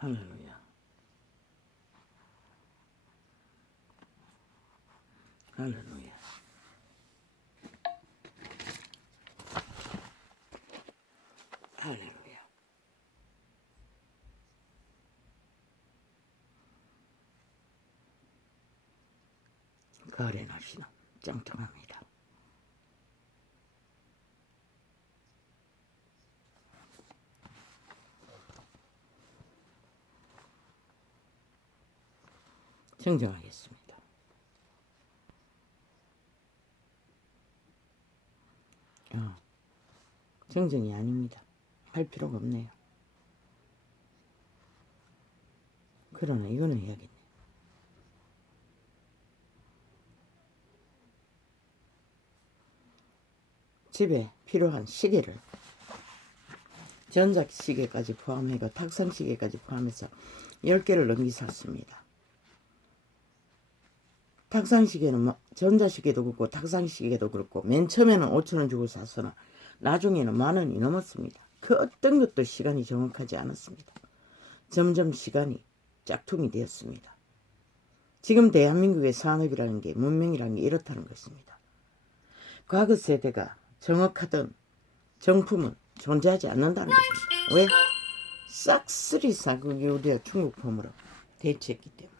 할렐루야. 할렐루야. 할렐루야. 가을의 날씨는 짱짱합니다. 정정하겠습니다. 정정이 아닙니다. 할 필요가 없네요. 그러나 이거는 해야겠네. 집에 필요한 시계를 전자시계까지 포함해서 탁상시계까지 포함해서 10개를 넘게 샀습니다. 탁상시계는 전자시계도 그렇고 탁상시계도 그렇고 맨 처음에는 5,000원 주고 샀으나 나중에는 10,000원이 넘었습니다. 그 어떤 것도 시간이 정확하지 않았습니다. 점점 시간이 짝퉁이 되었습니다. 지금 대한민국의 산업이라는 게 문명이라는 게 이렇다는 것입니다. 과거 세대가 정확하던 정품은 존재하지 않는다는 것입니다. 왜? 싹쓸이 사극이 우리가 중국품으로 대체했기 때문에.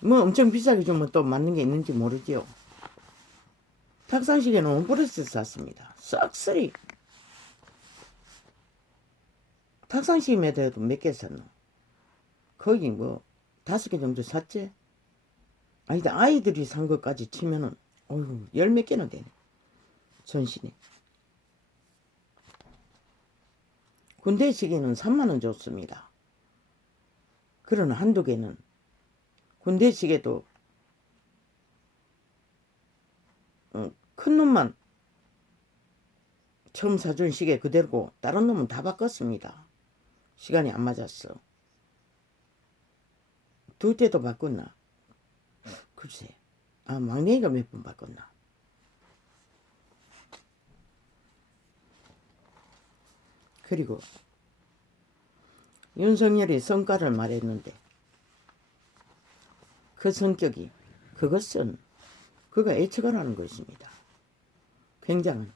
뭐 엄청 비싸게 주면 또 맞는 게 있는지 모르지요. 탁상시계는 원플러스 샀습니다. 싹쓸이. 탁상시계 매대도 몇 개 샀노? 거기 뭐 5개 정도 샀지? 아니다, 아이들이 산 것까지 치면은 어휴 10몇 개나 되네. 전신에. 군대 시계는 3만원 줬습니다. 그러나 한두 개는 군대 시계도 큰 놈만 처음 사준 시계 그대로고 다른 놈은 다 바꿨습니다. 시간이 안 맞았어. 둘째도 바꿨나? 글쎄. 막내가 몇 번 바꿨나? 그리고 윤석열이 성과를 말했는데 그 성격이 그것은 그가 예측하라는 것입니다. 굉장한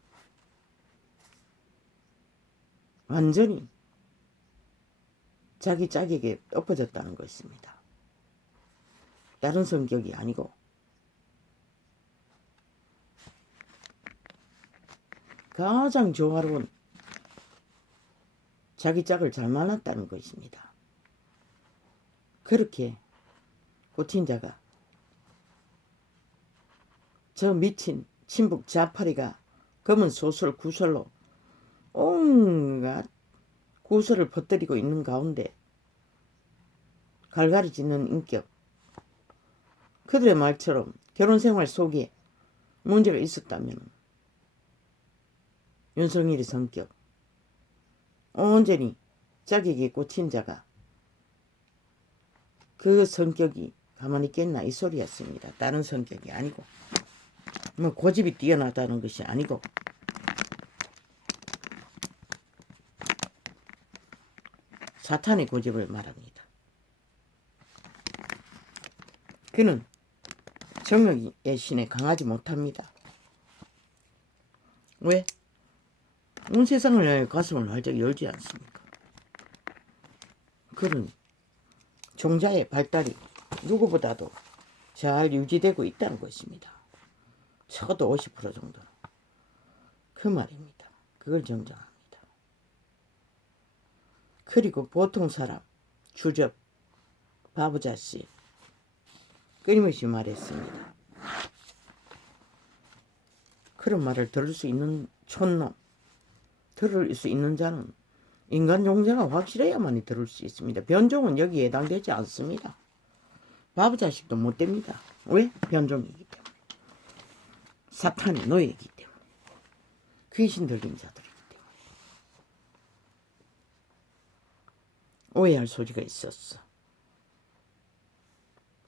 완전히 자기 짝에게 엎어졌다는 것입니다. 다른 성격이 아니고 가장 조화로운 자기 짝을 잘 만났다는 것입니다. 그렇게 고친자가 저 미친 친북 자파리가 검은 소설 구설로 온갖 구설을 퍼뜨리고 있는 가운데 갈갈이 짖는 인격, 그들의 말처럼 결혼생활 속에 문제가 있었다면 윤석열의 성격, 온전히 자기에게 꽂힌 자가 그 성격이 가만히 있겠나 이 소리였습니다. 다른 성격이 아니고 뭐 고집이 뛰어나다는 것이 아니고 사탄의 고집을 말합니다. 그는 정욕의 신에 강하지 못합니다. 왜? 온 세상을 향해 가슴을 활짝 열지 않습니까? 그는 종자의 발달이 누구보다도 잘 유지되고 있다는 것입니다. 적어도 50% 정도. 그 말입니다. 그걸 정정합니다. 그리고 보통 사람, 주접, 바보자씨 끊임없이 말했습니다. 그런 말을 들을 수 있는 촌놈, 들을 수 있는 자는 인간 종자가 확실해야만이 들을 수 있습니다. 변종은 여기에 해당되지 않습니다. 바보자식도 못 됩니다. 왜? 변종이기 때문에. 사탄의 노예이기 때문에. 귀신 들린 자들이기 때문에. 오해할 소지가 있었어.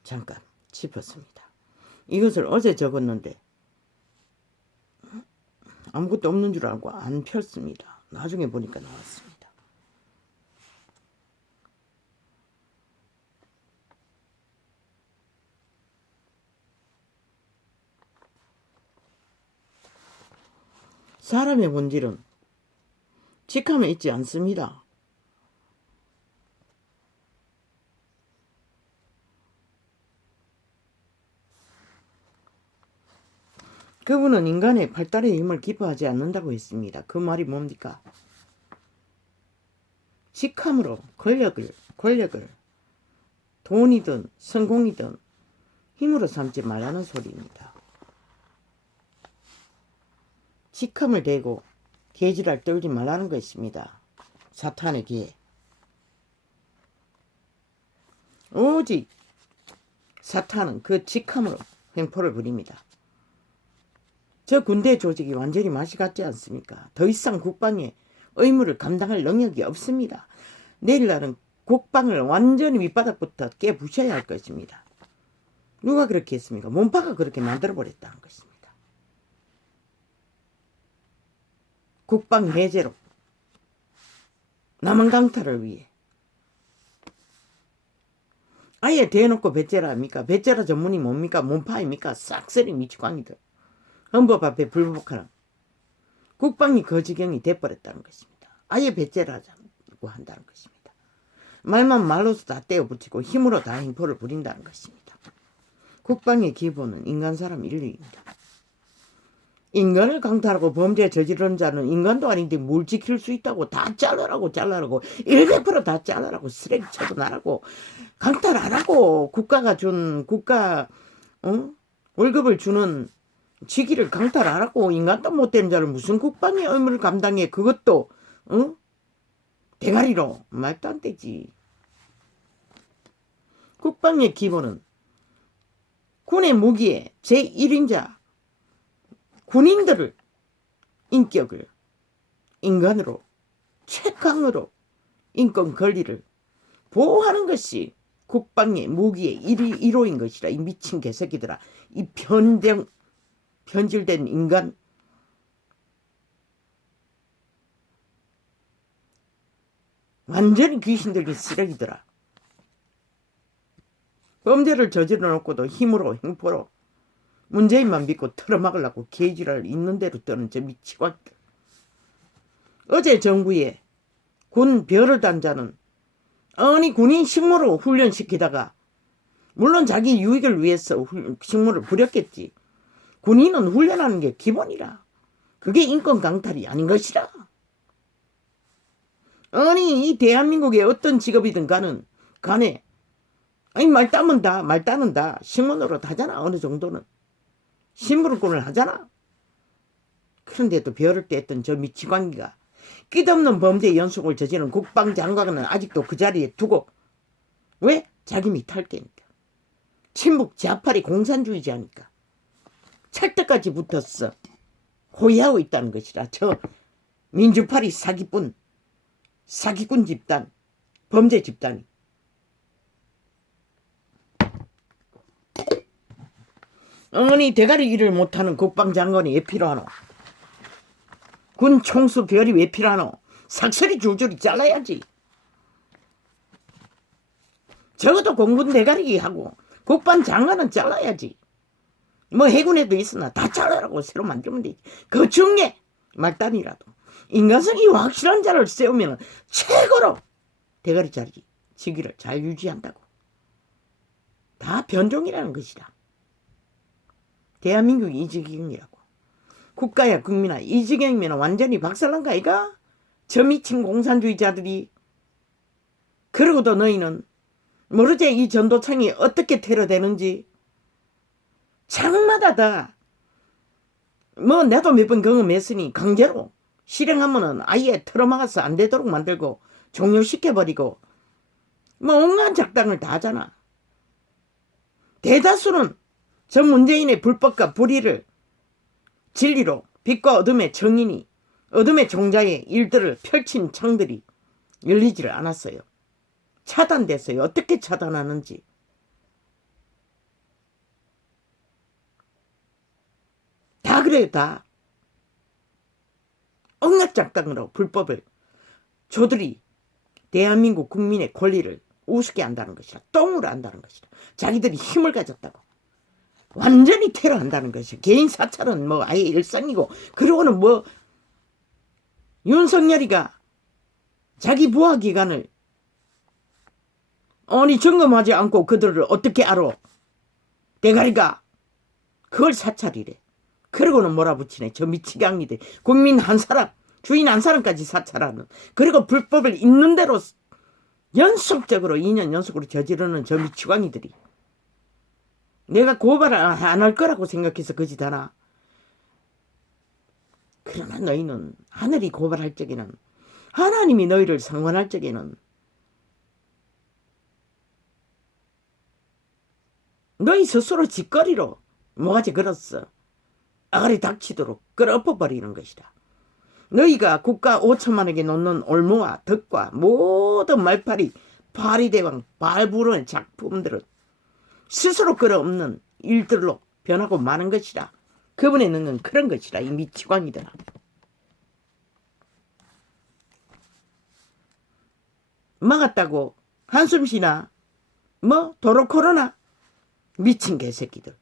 잠깐 짚었습니다. 이것을 어제 적었는데 아무것도 없는 줄 알고 안 폈습니다. 나중에 보니까 나왔습니다. 사람의 본질은 직함에 있지 않습니다. 그분은 인간의 발달의 힘을 기뻐하지 않는다고 했습니다. 그 말이 뭡니까? 직함으로 권력을 돈이든 성공이든 힘으로 삼지 말라는 소리입니다. 직함을 대고 개지랄 떨지 말라는 것입니다. 사탄의 개. 오직 사탄은 그 직함으로 횡포를 부립니다. 저 군대 조직이 완전히 맛이 갔지 않습니까? 더 이상 국방의 의무를 감당할 능력이 없습니다. 내일날은 국방을 완전히 밑바닥부터 깨부셔야 할 것입니다. 누가 그렇게 했습니까? 몸파가 그렇게 만들어버렸다는 것입니다. 국방 해제로 남한 강탈을 위해 아예 대놓고 배째라 합니까? 배째라 전문이 뭡니까? 몸파입니까? 싹쓸이 미치광이들. 헌법 앞에 불복하는 국방이 그 지경이 돼버렸다는 것입니다. 아예 배째라고 한다는 것입니다. 말만 말로서 다 떼어붙이고 힘으로 다 행포를 부린다는 것입니다. 국방의 기본은 인간 사람 인류입니다. 인간을 강탈하고 범죄 저지른 자는 인간도 아닌데 뭘 지킬 수 있다고 다 잘라라고 100%다 잘라라고 쓰레기 쳐도 강탈 안 하고 국가가 준 월급을 주는 직위를 강탈 안 하고 인간도 못되는 자를 무슨 국방의 의무를 감당해. 그것도 대가리로. 말도 안 되지. 국방의 기본은 군의 무기에 제1인자 군인들을 인격을 인간으로 최강으로 인권 권리를 보호하는 것이 국방의 무기의 1호인 것이라. 이 미친 개새끼들아. 이 변질된 인간. 완전히 귀신 들린 쓰레기들아. 범죄를 저질러 놓고도 힘으로 행포로 문재인만 믿고 틀어막으려고 개지랄 있는 대로 떠는 저 미치광들. 어제 정부에 군 별을 단 자는 아니 군인 식무로 훈련시키다가 물론 자기 유익을 위해서 식무를 부렸겠지. 군인은 훈련하는 게 기본이라. 그게 인권 강탈이 아닌 것이라. 아니 이 대한민국의 어떤 직업이든 간에 아니 말 따는다 신문으로 다잖아. 어느 정도는 심부름꾼을 하잖아. 그런데도 별을 뗐던 저 미치광이가 끝없는 범죄 연속을 저지른 국방장관은 아직도 그 자리에 두고. 왜? 자기 밑할 때니까. 친북 좌파리 공산주의자니까. 찰떡까지 붙었어. 호위하고 있다는 것이라. 저 민주파리 사기꾼 집단, 범죄 집단이. 아니 대가리 일을 못하는 국방장관이 왜 필요하노? 군 총수 별이 왜 필요하노? 삭설이 줄줄이 잘라야지. 적어도 공군 대가리 하고 국방장관은 잘라야지. 뭐 해군에도 있으나 다 잘라라고 새로 만들면 되지. 그 중에 말단이라도 인간성이 확실한 자를 세우면 최고로 대가리 자리 직위를 잘 유지한다고. 다 변종이라는 것이다. 대한민국이 이 지경이라고. 국가야 국민아 이 지경이면 완전히 박살난 거 아이가? 저 미친 공산주의자들이. 그러고도 너희는 모르지 이 전도창이 어떻게 테러되는지. 장마다 다 뭐 나도 몇 번 경험했으니 강제로 실행하면은 아예 틀어막아서 안 되도록 만들고 종료시켜버리고 뭐 온갖 작당을 다 하잖아. 대다수는 저 문재인의 불법과 불의를 진리로 빛과 어둠의 정인이 어둠의 종자의 일들을 펼친 창들이 열리지를 않았어요. 차단됐어요. 어떻게 차단하는지. 다 그래요. 다. 억약작당으로 불법을 조들이 대한민국 국민의 권리를 우습게 한다는 것이라. 똥으로 한다는 것이라. 자기들이 힘을 가졌다고. 완전히 테러한다는 것이야. 개인 사찰은 뭐 아예 일상이고 그러고는 뭐 윤석열이가 자기 부하 기관을 아니 점검하지 않고 그들을 어떻게 알아? 대가리가 그걸 사찰이래. 그러고는 몰아붙이네. 저 미치게 합니다. 국민 한 사람, 주인 한 사람까지 사찰하는. 그리고 불법을 있는 대로 연속적으로 2년 연속으로 저지르는 저 미치광이들이. 내가 고발을 안 할 거라고 생각해서 그짓 하나. 그러나 너희는 하늘이 고발할 적에는, 하나님이 너희를 상관할 적에는 너희 스스로 짓거리로 뭐가지 걸었어. 아가리 닥치도록 끌어엎어버리는 것이다. 너희가 국가 5천만에게 놓는 올무와 덕과 모든 말파리, 파리대왕, 발부르는 작품들은 스스로 끌어엎는 일들로 변하고 마는 것이다. 그분의 능은 그런 것이다. 이 미치광이들아. 막았다고 한숨 쉬나? 뭐 도로 코로나? 미친 개새끼들.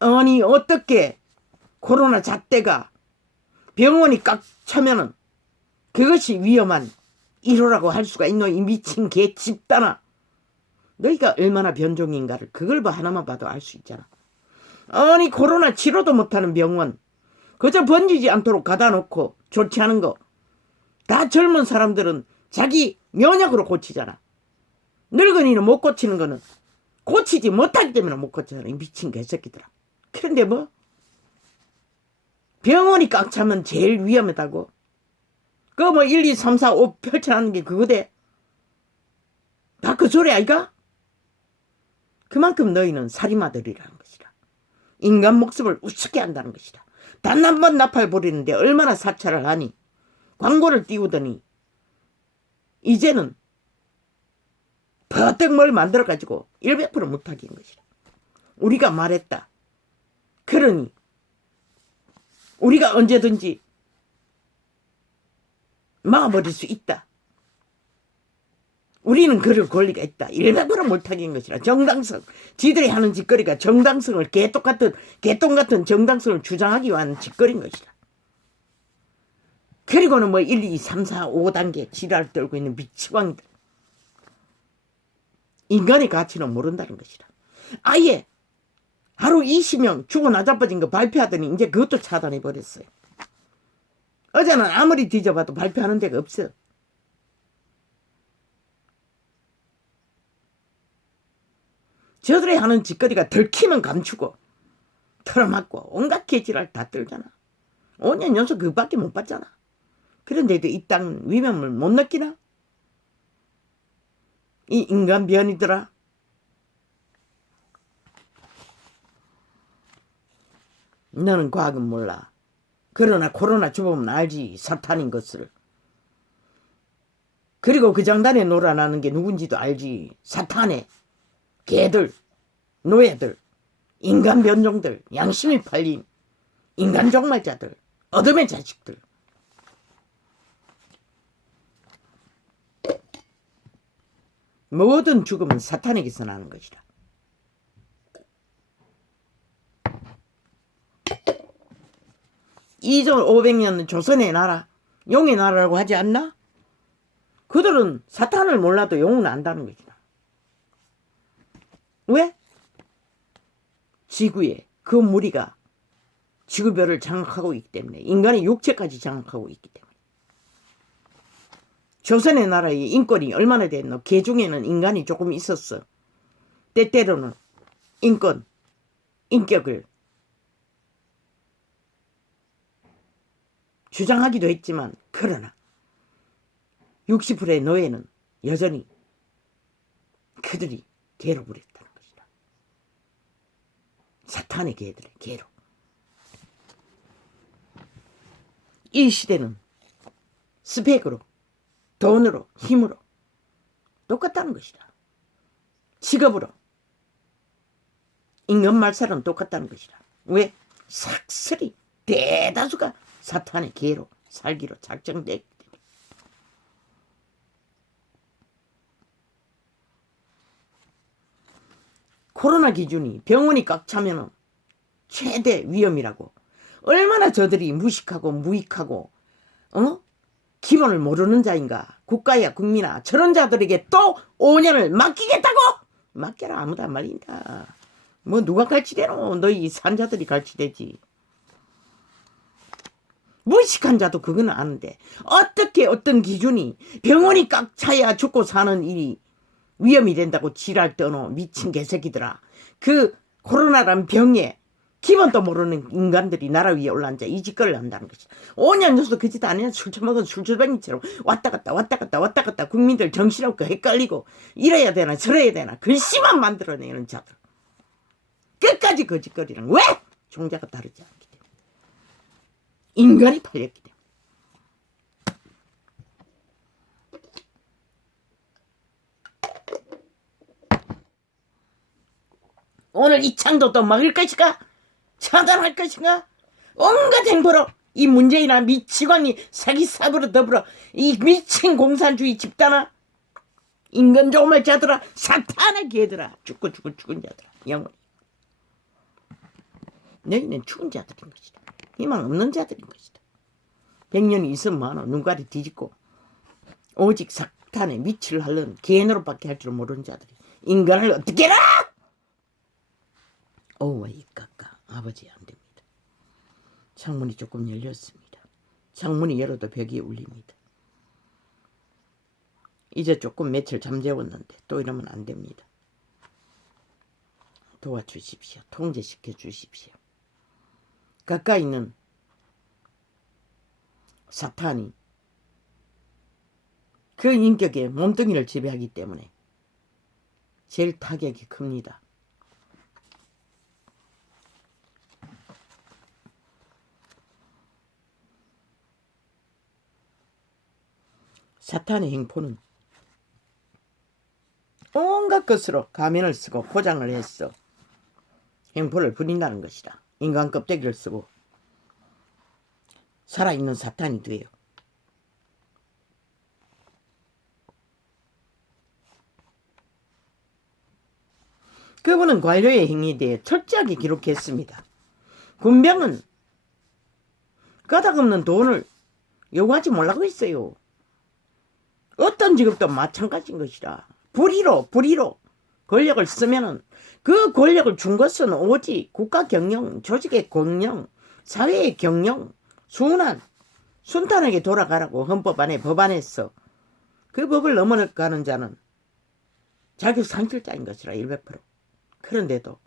아니 어떻게 코로나 잣대가 병원이 꽉 차면은 그것이 위험한 1호라고 할 수가 있노? 이 미친 개 집단아. 너희가 얼마나 변종인가를 그걸 하나만 봐도 알 수 있잖아. 아니 코로나 치료도 못하는 병원 그저 번지지 않도록 가다 놓고 조치하는 거 다 젊은 사람들은 자기 면역으로 고치잖아. 늙은이는 못 고치는 거는 고치지 못하기 때문에 못 고치잖아. 이 미친 개새끼들아. 그런데 뭐 병원이 꽉 차면 제일 위험하다고. 그 뭐 1, 2, 3, 4, 5 펼쳐놨는 게 그거대. 다 그 소리 아이가? 그만큼 너희는 살인마들이라는 것이다. 인간 목숨을 우습게 한다는 것이다. 단 한 번 나팔 부리는데 얼마나 사찰을 하니. 광고를 띄우더니 이제는 버뜩 뭘 만들어가지고 100% 못하게 한 것이다. 우리가 말했다. 그러니 우리가 언제든지 막아버릴 수 있다. 우리는 그럴 권리가 있다. 100% 못하게 한 것이라. 정당성. 지들이 하는 짓거리가 정당성을 개똥 같은 정당성을 주장하기 위한 짓거리인 것이다. 그리고는 뭐 1, 2, 3, 4, 5단계 지랄 떨고 있는 미치광이들. 인간의 가치는 모른다는 것이다. 아예 하루 20명 죽어 나자빠진 거 발표하더니 이제 그것도 차단해버렸어요. 어제는 아무리 뒤져봐도 발표하는 데가 없어. 저들이 하는 짓거리가 들키면 감추고 털어맞고 온갖 개지랄 다 떨잖아. 5년 연속 그밖에 못 봤잖아. 그런데도 이 땅 위험을 못 느끼나? 이 인간 변이들아. 너는 과학은 몰라. 그러나 코로나 주범은 알지. 사탄인 것을. 그리고 그 장단에 놀아나는 게 누군지도 알지. 사탄의 개들, 노예들, 인간 변종들, 양심이 팔린 인간 종말자들, 어둠의 자식들. 모든 죽음은 사탄에게서 나는 것이다. 이전 500년 조선의 나라, 용의 나라라고 하지 않나? 그들은 사탄을 몰라도 용은 안다는 것이다. 왜? 지구에 그 무리가 지구별을 장악하고 있기 때문에, 인간의 육체까지 장악하고 있기 때문에. 조선의 나라의 인권이 얼마나 됐노? 개 중에는 인간이 조금 있었어. 때때로는 인권, 인격을 주장하기도 했지만, 그러나 60%의 노예는 여전히 그들이 개로 부렸다는 것이다. 사탄의 개들의 개로. 이 시대는 스펙으로, 돈으로, 힘으로 똑같다는 것이다. 직업으로, 인간 말살은 똑같다는 것이다. 왜? 삭슬이 대다수가 사탄의 개로 살기로 작정되기 때문에. 코로나 기준이 병원이 꽉 차면 최대 위험이라고. 얼마나 저들이 무식하고 무익하고 기본을 모르는 자인가. 국가야 국민아 저런 자들에게 또 5년을 맡기겠다고. 맡겨라. 아무도 안 말린다. 뭐 누가 갈치대노. 너희 산자들이 갈치대지. 무식한 자도 그거는 아는데 어떻게 어떤 기준이 병원이 꽉 차야 죽고 사는 일이 위험이 된다고 지랄 떠노. 미친 개새끼들아. 그 코로나란 병에 기본도 모르는 인간들이 나라 위에 올라앉아 이 짓거리를 한다는 것이다. 5년 전도 그 짓 아니야. 술 처먹은 술주뱅이처럼 왔다 갔다 국민들 정신없고 헷갈리고 이래야 되나 저래야 되나 글씨만 만들어내는 자들. 끝까지 그 짓거리는 왜? 종자가 다르지 않기 때문에. 인간이 팔렸기 때문에. 오늘 이 창도 막을 것인가? 차단할 것인가? 온갖 행보로 이 문재인아 미치광이 사기사부로 더불어 이 미친 공산주의 집단아 인간 조금을 자들아 사탄의 개들아 죽은 자들아 영원히 너희는 죽은 자들인 것이다. 희망 없는 자들인 것이다. 100년이 있으면 뭐하노. 눈가리 뒤집고 오직 사탄의 미치를 하려는 개노릇밖에 할 줄 모르는 자들이 인간을 어떻게 해라. 어우와 이깎아 아버지 안 됩니다. 창문이 조금 열렸습니다. 창문이 열어도 벽이 울립니다. 이제 조금 며칠 잠재웠는데 또 이러면 안 됩니다. 도와주십시오. 통제시켜 주십시오. 가까이 있는 사탄이 그 인격의 몸뚱이를 지배하기 때문에 제일 타격이 큽니다. 사탄의 행포는 온갖 것으로 가면을 쓰고 포장을 해서 행포를 부린다는 것이다. 인간 껍데기를 쓰고 살아있는 사탄이 돼요. 그분은 관료의 행위에 대해 철저하게 기록했습니다. 군병은 까닭없는 돈을 요구하지 말라고 했어요. 어떤 직업도 마찬가지인 것이라. 불의로 권력을 쓰면은 그 권력을 준 것은 오직 국가 경영, 조직의 경영, 사회의 경영, 순탄하게 돌아가라고 헌법 안에 법안에서 그 법을 넘어가는 자는 자격 상실자인 것이라 100%. 그런데도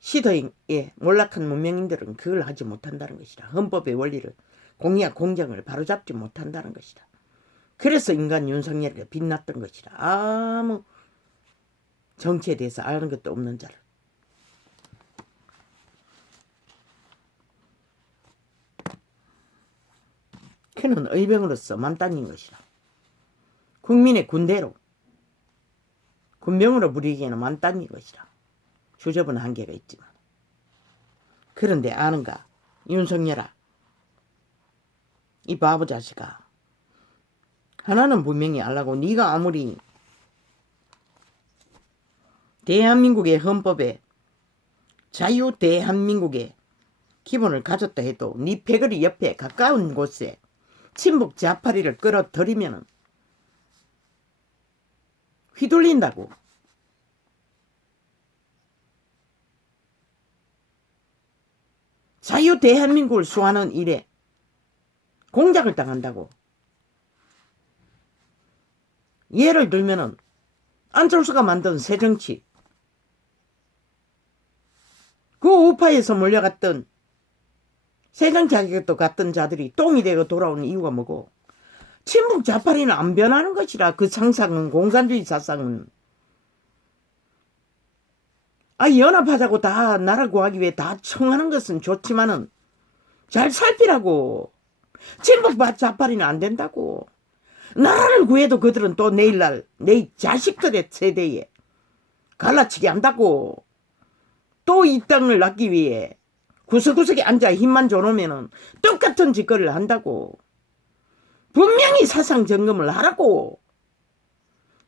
시대의 몰락한 문명인들은 그걸 하지 못한다는 것이다. 헌법의 원리를 공의와 공정을 바로잡지 못한다는 것이다. 그래서 인간 윤석열에게 빛났던 것이다. 아무 정치에 대해서 아는 것도 없는 자를. 그는 의병으로서 만땅인 것이다. 국민의 군대로 군병으로 부리기에는 만땅인 것이다. 주접은 한계가 있지만. 그런데 아는가 윤석열아 이 바보 자식아 하나는 분명히 알라고. 네가 아무리 대한민국의 헌법에 자유대한민국의 기본을 가졌다 해도 네 패거리 옆에 가까운 곳에 친북 좌파리를 끌어들이면 휘둘린다고. 자유대한민국을 수호하는 일에 공작을 당한다고. 예를 들면은 안철수가 만든 새정치 그 우파에서 몰려갔던 새정치하게도 갔던 자들이 똥이 되고 돌아오는 이유가 뭐고 친북 좌파리는 안 변하는 것이라. 그 상상은 공산주의 사상은 연합하자고 다 나라 구하기 위해 다 청하는 것은 좋지만은 잘 살피라고. 친북 좌파리는 안 된다고. 나라를 구해도 그들은 또 내일날 내 자식들의 세대에 갈라치기 한다고. 또 이 땅을 낳기 위해 구석구석에 앉아 힘만 줘놓으면 똑같은 짓거리를 한다고. 분명히 사상 점검을 하라고.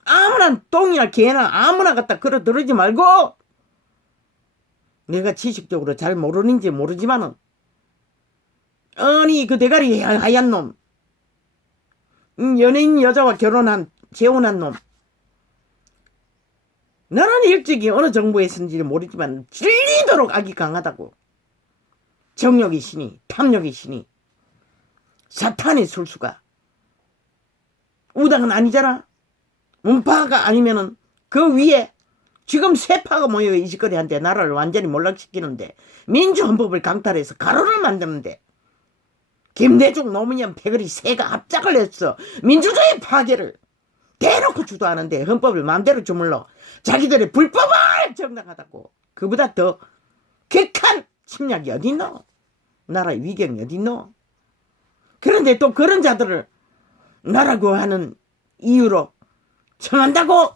아무나 똥이나 개나 아무나 갖다 끌어들이지 말고 내가 지식적으로 잘 모르는지 모르지만은 아니 그 대가리 하얀 놈, 연예인 여자와 재혼한 놈, 나는 일찍이 어느 정부에 있는지 모르지만 질리도록 악이 강하다고. 정욕이 신이, 탐욕이 신이, 사탄의 술수가. 우당은 아니잖아. 문파가 아니면은 그 위에 지금 세파가 모여 이 짓거리 한데 나라를 완전히 몰락시키는데, 민주헌법을 강탈해서 가로를 만드는데, 김대중 노무현 패거리 새가 합작을 했어. 민주주의 파괴를 대놓고 주도하는데 헌법을 마음대로 주물러 자기들의 불법을 정당하다고. 그보다 더 객한 침략이 어딨노? 나라의 위경이 어딨노? 그런데 또 그런 자들을 나라 구하는 이유로 청한다고.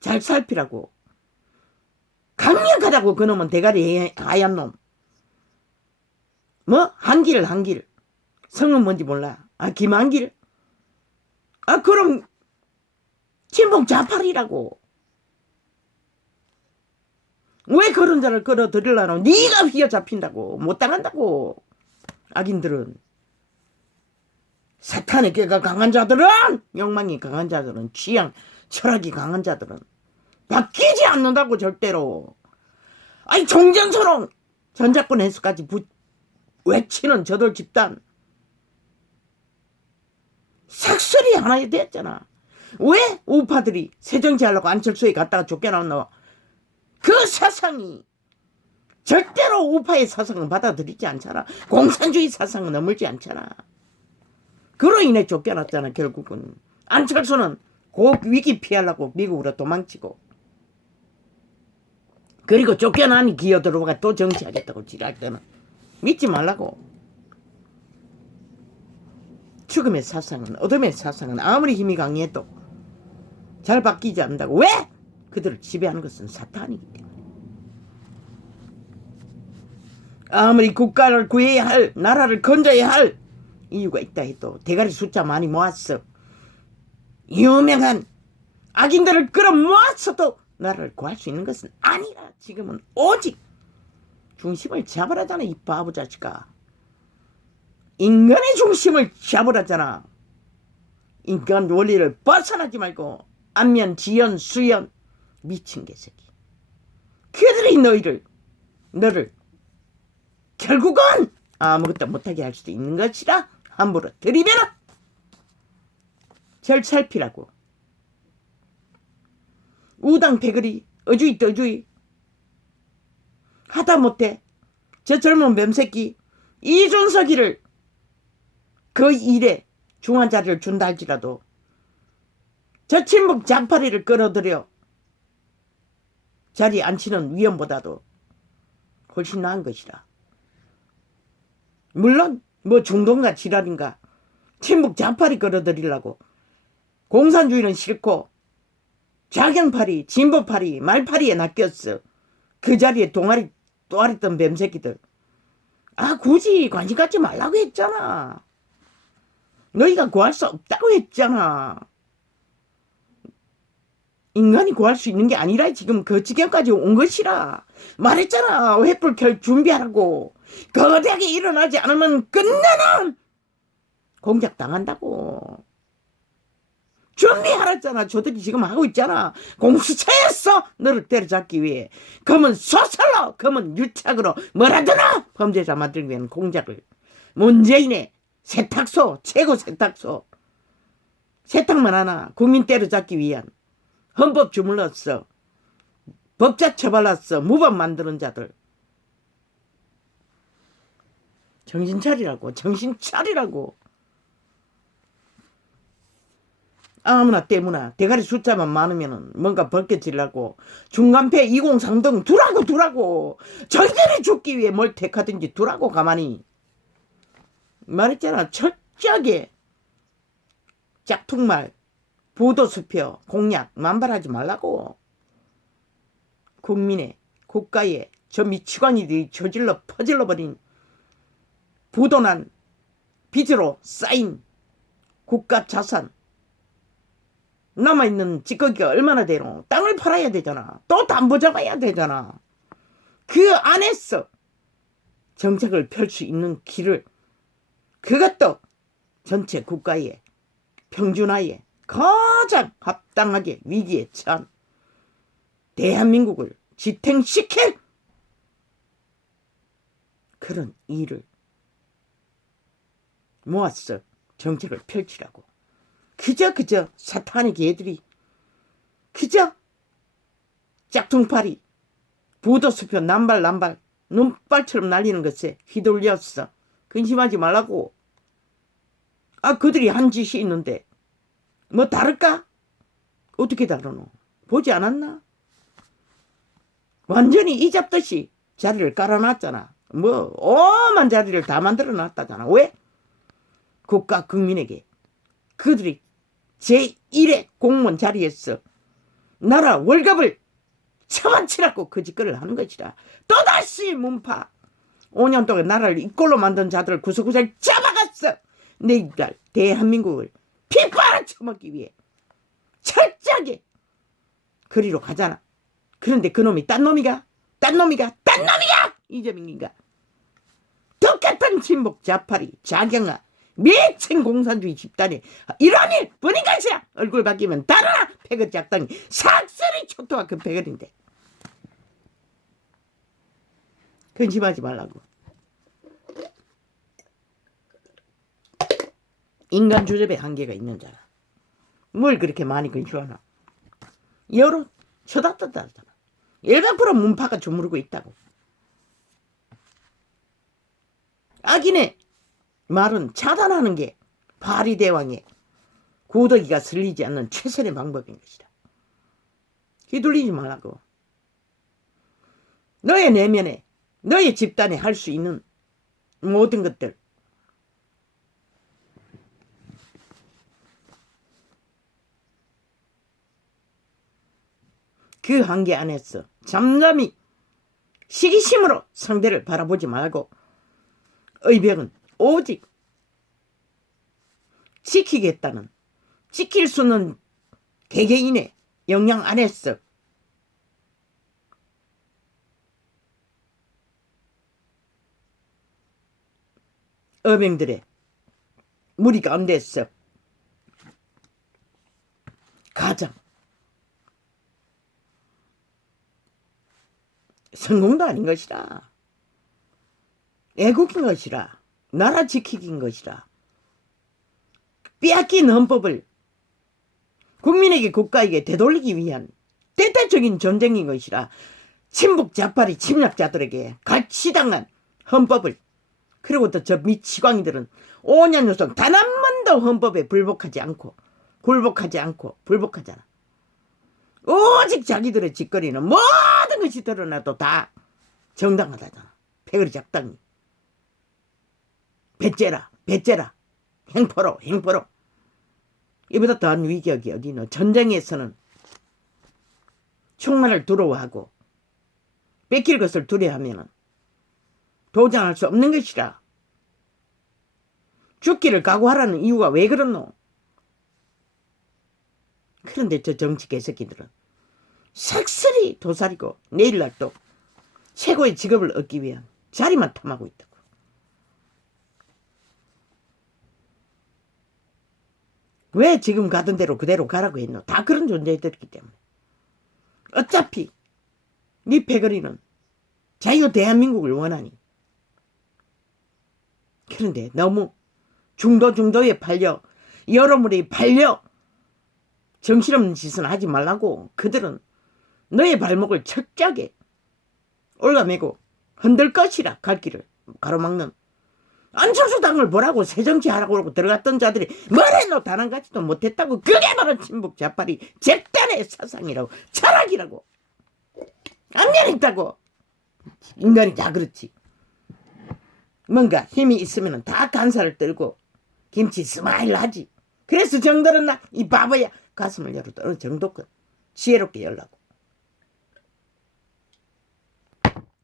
잘 살피라고. 강력하다고. 그놈은 대가리 하얀 놈. 뭐? 한길. 성은 뭔지 몰라. 아, 김한길? 아, 그럼 친북 좌팔이라고. 왜 그런 자를 끌어들이려노? 네가 휘어잡힌다고. 못 당한다고. 악인들은. 사탄의 꾀가 강한 자들은, 욕망이 강한 자들은, 취향 철학이 강한 자들은 바뀌지 않는다고. 절대로. 아니 종전선언 전작권 해수까지 외치는 저들 집단 삭설이 하나에 됐잖아. 왜 우파들이 새정치하려고 안철수에 갔다가 쫓겨나왔노? 그 사상이 절대로 우파의 사상은 받아들이지 않잖아. 공산주의 사상은 넘을지 않잖아. 그로 인해 쫓겨났잖아. 결국은 안철수는 그 위기 피하려고 미국으로 도망치고, 그리고 쫓겨나니 기어들어가 또 정치하겠다고 지랄 때는 믿지 말라고. 죽음의 사상은, 어둠의 사상은 아무리 힘이 강해도 잘 바뀌지 않는다고. 왜? 그들을 지배하는 것은 사탄이기 때문에. 아무리 국가를 구해야 할, 나라를 건져야 할 이유가 있다 해도 대가리 숫자 많이 모았어. 유명한 악인들을 끌어모았어도 나라를 구할 수 있는 것은 아니라. 지금은 오직 중심을 잡으라잖아. 이 바보 자식아. 인간의 중심을 잡으라잖아. 인간 원리를 벗어나지 말고 안면, 지연, 수연, 미친 개새끼. 그들이 너를 결국은 아무것도 못하게 할 수도 있는 것이라 함부로 들이대라. 절 살피라고. 우당 패거리 어주이 떠주이 하다못해 저 젊은 맴새끼 이준석이를 그 일에 중한 자리를 준다 할지라도 저 친북 장파리를 끌어들여 자리에 앉히는 위험보다도 훨씬 나은 것이라. 물론 뭐 중동가 지랄인가 친북 장파리 끌어들이려고 공산주의는 싫고 자경파리, 진보파리, 말파리에 낚였어. 그 자리에 동아리 떠 뱀새끼들. 아, 굳이 관심 갖지 말라고 했잖아. 너희가 구할 수 없다고 했잖아. 인간이 구할 수 있는 게 아니라 지금 그 지경까지 온 것이라. 말했잖아. 횃불 켤 준비하라고. 거대하게 일어나지 않으면 끝내는 공작 당한다고. 준비하랬잖아. 저들이 지금 하고 있잖아. 공수처였어. 너를 때려잡기 위해. 검은 소설로, 검은 유착으로 뭐라더나 범죄자 만들기 위한 공작을. 문재인의 세탁소, 최고 세탁소. 세탁만 하나 국민 때려잡기 위한 헌법 주물렀어. 법자 처발랐어. 무법 만드는 자들. 정신 차리라고. 정신 차리라고. 아무나 때무나 대가리 숫자만 많으면은 뭔가 벗겨지려고 중간패 2030 두라고 저희들이 죽기 위해 뭘 택하든지 두라고. 가만히 말했잖아. 철저하게 짝퉁말 부도수표 공약 만발하지 말라고. 국민의 국가에 저 미치광이들이 저질러 퍼질러버린 부도난 빚으로 쌓인 국가 자산 남아있는 찌꺼기가 얼마나 되노? 땅을 팔아야 되잖아. 또 담보 잡아야 되잖아. 그 안에서 정책을 펼 수 있는 길을, 그것도 전체 국가의 평준화에 가장 합당하게 위기에 처한 대한민국을 지탱시킬 그런 일을 모았어. 정책을 펼치라고. 그저 사탄의 개들이 그저 짝퉁팔이 부도수표 남발 눈발처럼 날리는 것에 휘둘렸어. 근심하지 말라고. 그들이 한 짓이 있는데 뭐 다를까? 어떻게 다르노? 보지 않았나? 완전히 이잡듯이 자리를 깔아놨잖아. 뭐 오만 자리를 다 만들어놨다잖아. 왜? 국가 국민에게 그들이 제1의 공무원 자리에서 나라 월급을 처반치라고 그 짓거리를 하는 것이라. 또다시 문파 5년 동안 나라를 이꼴로 만든 자들을 구석구석 잡아갔어. 내일 대한민국을 피파라 처먹기 위해 철저하게 그리로 가잖아. 그런데 그놈이 딴 놈이가 이재명인가? 똑같은 친북 좌파리 자경아 미친 공산주의 집단이 이런 일 뿐인 것이라. 얼굴 바뀌면 따라라. 패거리 작당이 삭슬이 초토화 그 패거리인데 근심하지 말라고. 인간 주접에 한계가 있는 자라. 뭘 그렇게 많이 근심하나. 여론 쳐다떴다 하잖아. 100% 문파가 주무르고 있다고. 악인의 말은 차단하는 게 파리대왕의 고더기가 설리지 않는 최선의 방법인 것이다. 휘둘리지 말라고. 너의 내면에 너의 집단에 할 수 있는 모든 것들 그 한계 안에서 잠잠히 시기심으로 상대를 바라보지 말고 의벽은 오직 지키겠다는 지킬 수 있는 개개인의 역량 안에서 어명들의 무리 가운데서 가장 성공도 아닌 것이라. 애국인 것이라. 나라 지키기인 것이라. 빼앗긴 헌법을 국민에게 국가에게 되돌리기 위한 대대적인 전쟁인 것이라. 친북 좌파리 침략자들에게 갈취당한 헌법을, 그리고 또 저 미치광이들은 5년 연속 단 한 번도 헌법에 불복하잖아. 오직 자기들의 짓거리는 모든 것이 드러나도 다 정당하다잖아. 패거리 작당이. 배째라 행포로 이보다 더한 위격이 어디노. 전쟁에서는 총알을 두려워하고 뺏길 것을 두려워하면 도전할 수 없는 것이라. 죽기를 각오하라는 이유가 왜 그렇노? 그런데 저 정치 개새끼들은 삭슬이 도사리고 내일날 또 최고의 직업을 얻기 위한 자리만 탐하고 있다고. 왜 지금 가던 대로 그대로 가라고 했노? 다 그런 존재들이기 때문에. 어차피 네 패거리는 자유 대한민국을 원하니. 그런데 너무 중도에 팔려, 여러모리 팔려 정신없는 짓은 하지 말라고. 그들은 너의 발목을 철저하게 올라매고 흔들 것이라. 갈 길을 가로막는 안철수 당을 보라고 새정치하라고 그러고 들어갔던 자들이 뭘 해도 단 한 가지도 못했다고. 그게 바로 친북 좌파리 집단의 사상이라고, 철학이라고. 안면 있다고. 인간이 다 그렇지. 뭔가 힘이 있으면 다 간살을 떨고 김치 스마일 하지. 그래서 정들은 나 이 바보야 가슴을 열어 어느 정도껏 지혜롭게 열라고.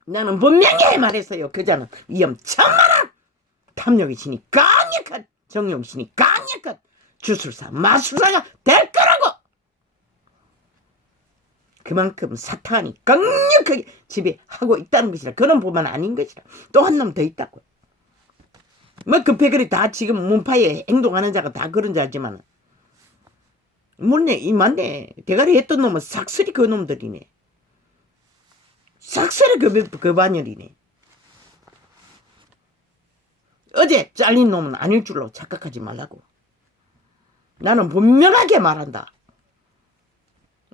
나는 분명히 말했어요. 그자는 위험천만한 탐욕이시니 강력한 정욕이시니 강력한 주술사 마술사가 될 거라고. 그만큼 사탄이 강력하게 지배하고 있다는 것이라. 그놈뿐만 아닌 것이라. 또 한 놈 더 있다고. 뭐 급해 그리 다 지금 문파에 행동하는 자가 다 그런 자지만 뭐네 이만네 대가리 했던 놈은 싹쓸이 그 놈들이네. 싹쓸이 그 반열이네. 어제 잘린 놈은 아닐 줄로 착각하지 말라고. 나는 분명하게 말한다.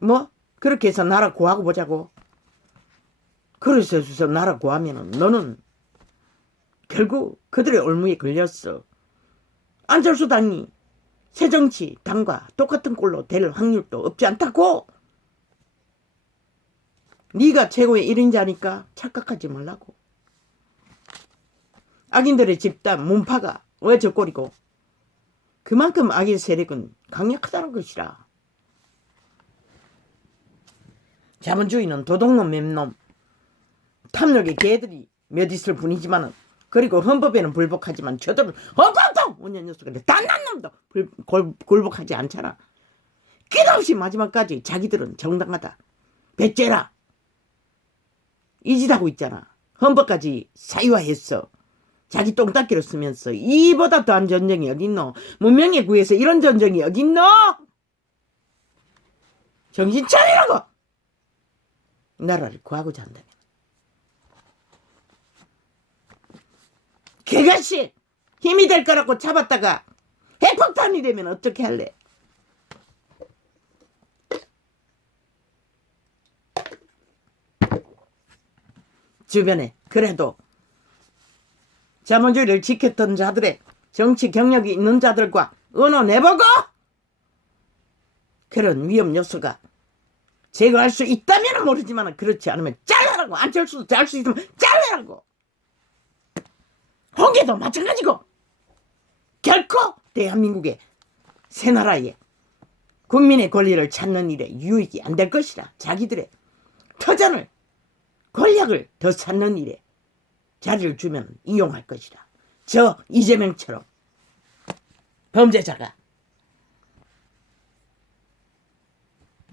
뭐 그렇게 해서 나라 구하고 보자고. 그래서 나라 구하면은 너는 결국 그들의 올무에 걸렸어. 안철수 당이 새정치당과 똑같은 꼴로 될 확률도 없지 않다고. 네가 최고의 1인자니까 착각하지 말라고. 악인들의 집단 문파가 왜 저 꼴이고 그만큼 악의 세력은 강력하다는 것이라. 자본주의는 도둑놈 맴놈 탐욕의 개들이 몇 있을 뿐이지만은 그리고 헌법에는 불복하지만 저들은 엉뚱 원년 녀석인데 단한 놈도 굴복하지 않잖아. 끝없이 마지막까지 자기들은 정당하다. 배째라. 이 짓 하고 있잖아. 헌법까지 사유화했어. 자기 똥닦기로 쓰면서 이보다 더한 전쟁이 어딨노. 문명에 구해서 이런 전쟁이 어딨노. 정신 차리라고. 나라를 구하고자 한다면. 개같이 힘이 될 거라고 잡았다가 핵폭탄이 되면 어떻게 할래? 주변에 그래도 자본주의를 지켰던 자들의 정치 경력이 있는 자들과 언어내보고 그런 위험 요소가 제거할 수 있다면 모르지만 그렇지 않으면 잘라라고. 안철수도 잘 수 있으면 잘라라고. 홍계도 마찬가지고. 결코 대한민국의 새 나라의 국민의 권리를 찾는 일에 유익이 안 될 것이라. 자기들의 터전을 권력을 더 찾는 일에 자리를 주면 이용할 것이라. 저 이재명처럼 범죄자가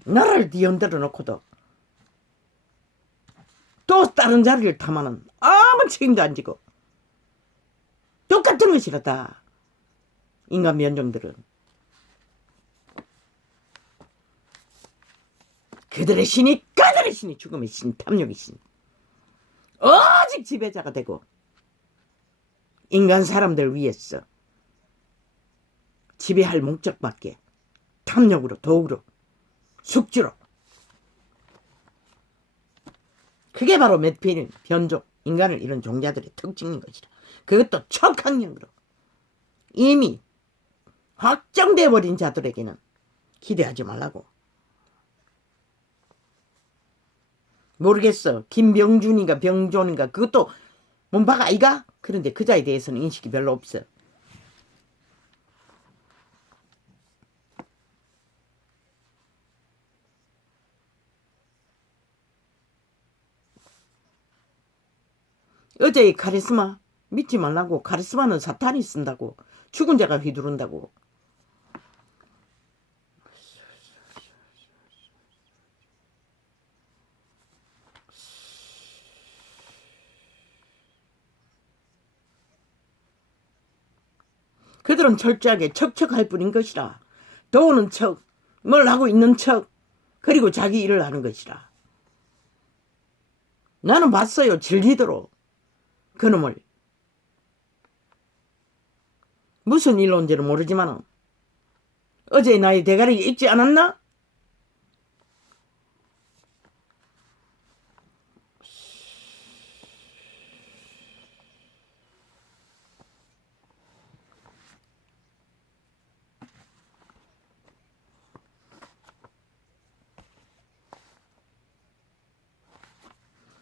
나라를 뒤흔들어 놓고도 또 다른 자리를 탐하는 아무 책임도 안 지고 똑같은 것이라. 다 인간 면종들은 그들의 신이 그들의 신이 죽음의 신 탐욕의 신 오직 지배자가 되고 인간 사람들 위해서 지배할 목적밖에 탐욕으로 도구로 숙주로. 그게 바로 맷피는 변종 인간을 이룬 종자들의 특징인 것이라. 그것도 초강력으로 이미 확정되어 버린 자들에게는 기대하지 말라고. 모르겠어. 김병준인가 병존인가 그것도 문파가 아이가? 그런데 그 자에 대해서는 인식이 별로 없어. 어제의 카리스마 믿지 말라고. 카리스마는 사탄이 쓴다고. 죽은 자가 휘두른다고. 그들은 철저하게 척척할 뿐인 것이라. 도우는 척, 뭘 하고 있는 척, 그리고 자기 일을 하는 것이라. 나는 봤어요. 질리도록. 그놈을. 무슨 일로 온지는 모르지만 어제 나의 대가리에 있지 않았나?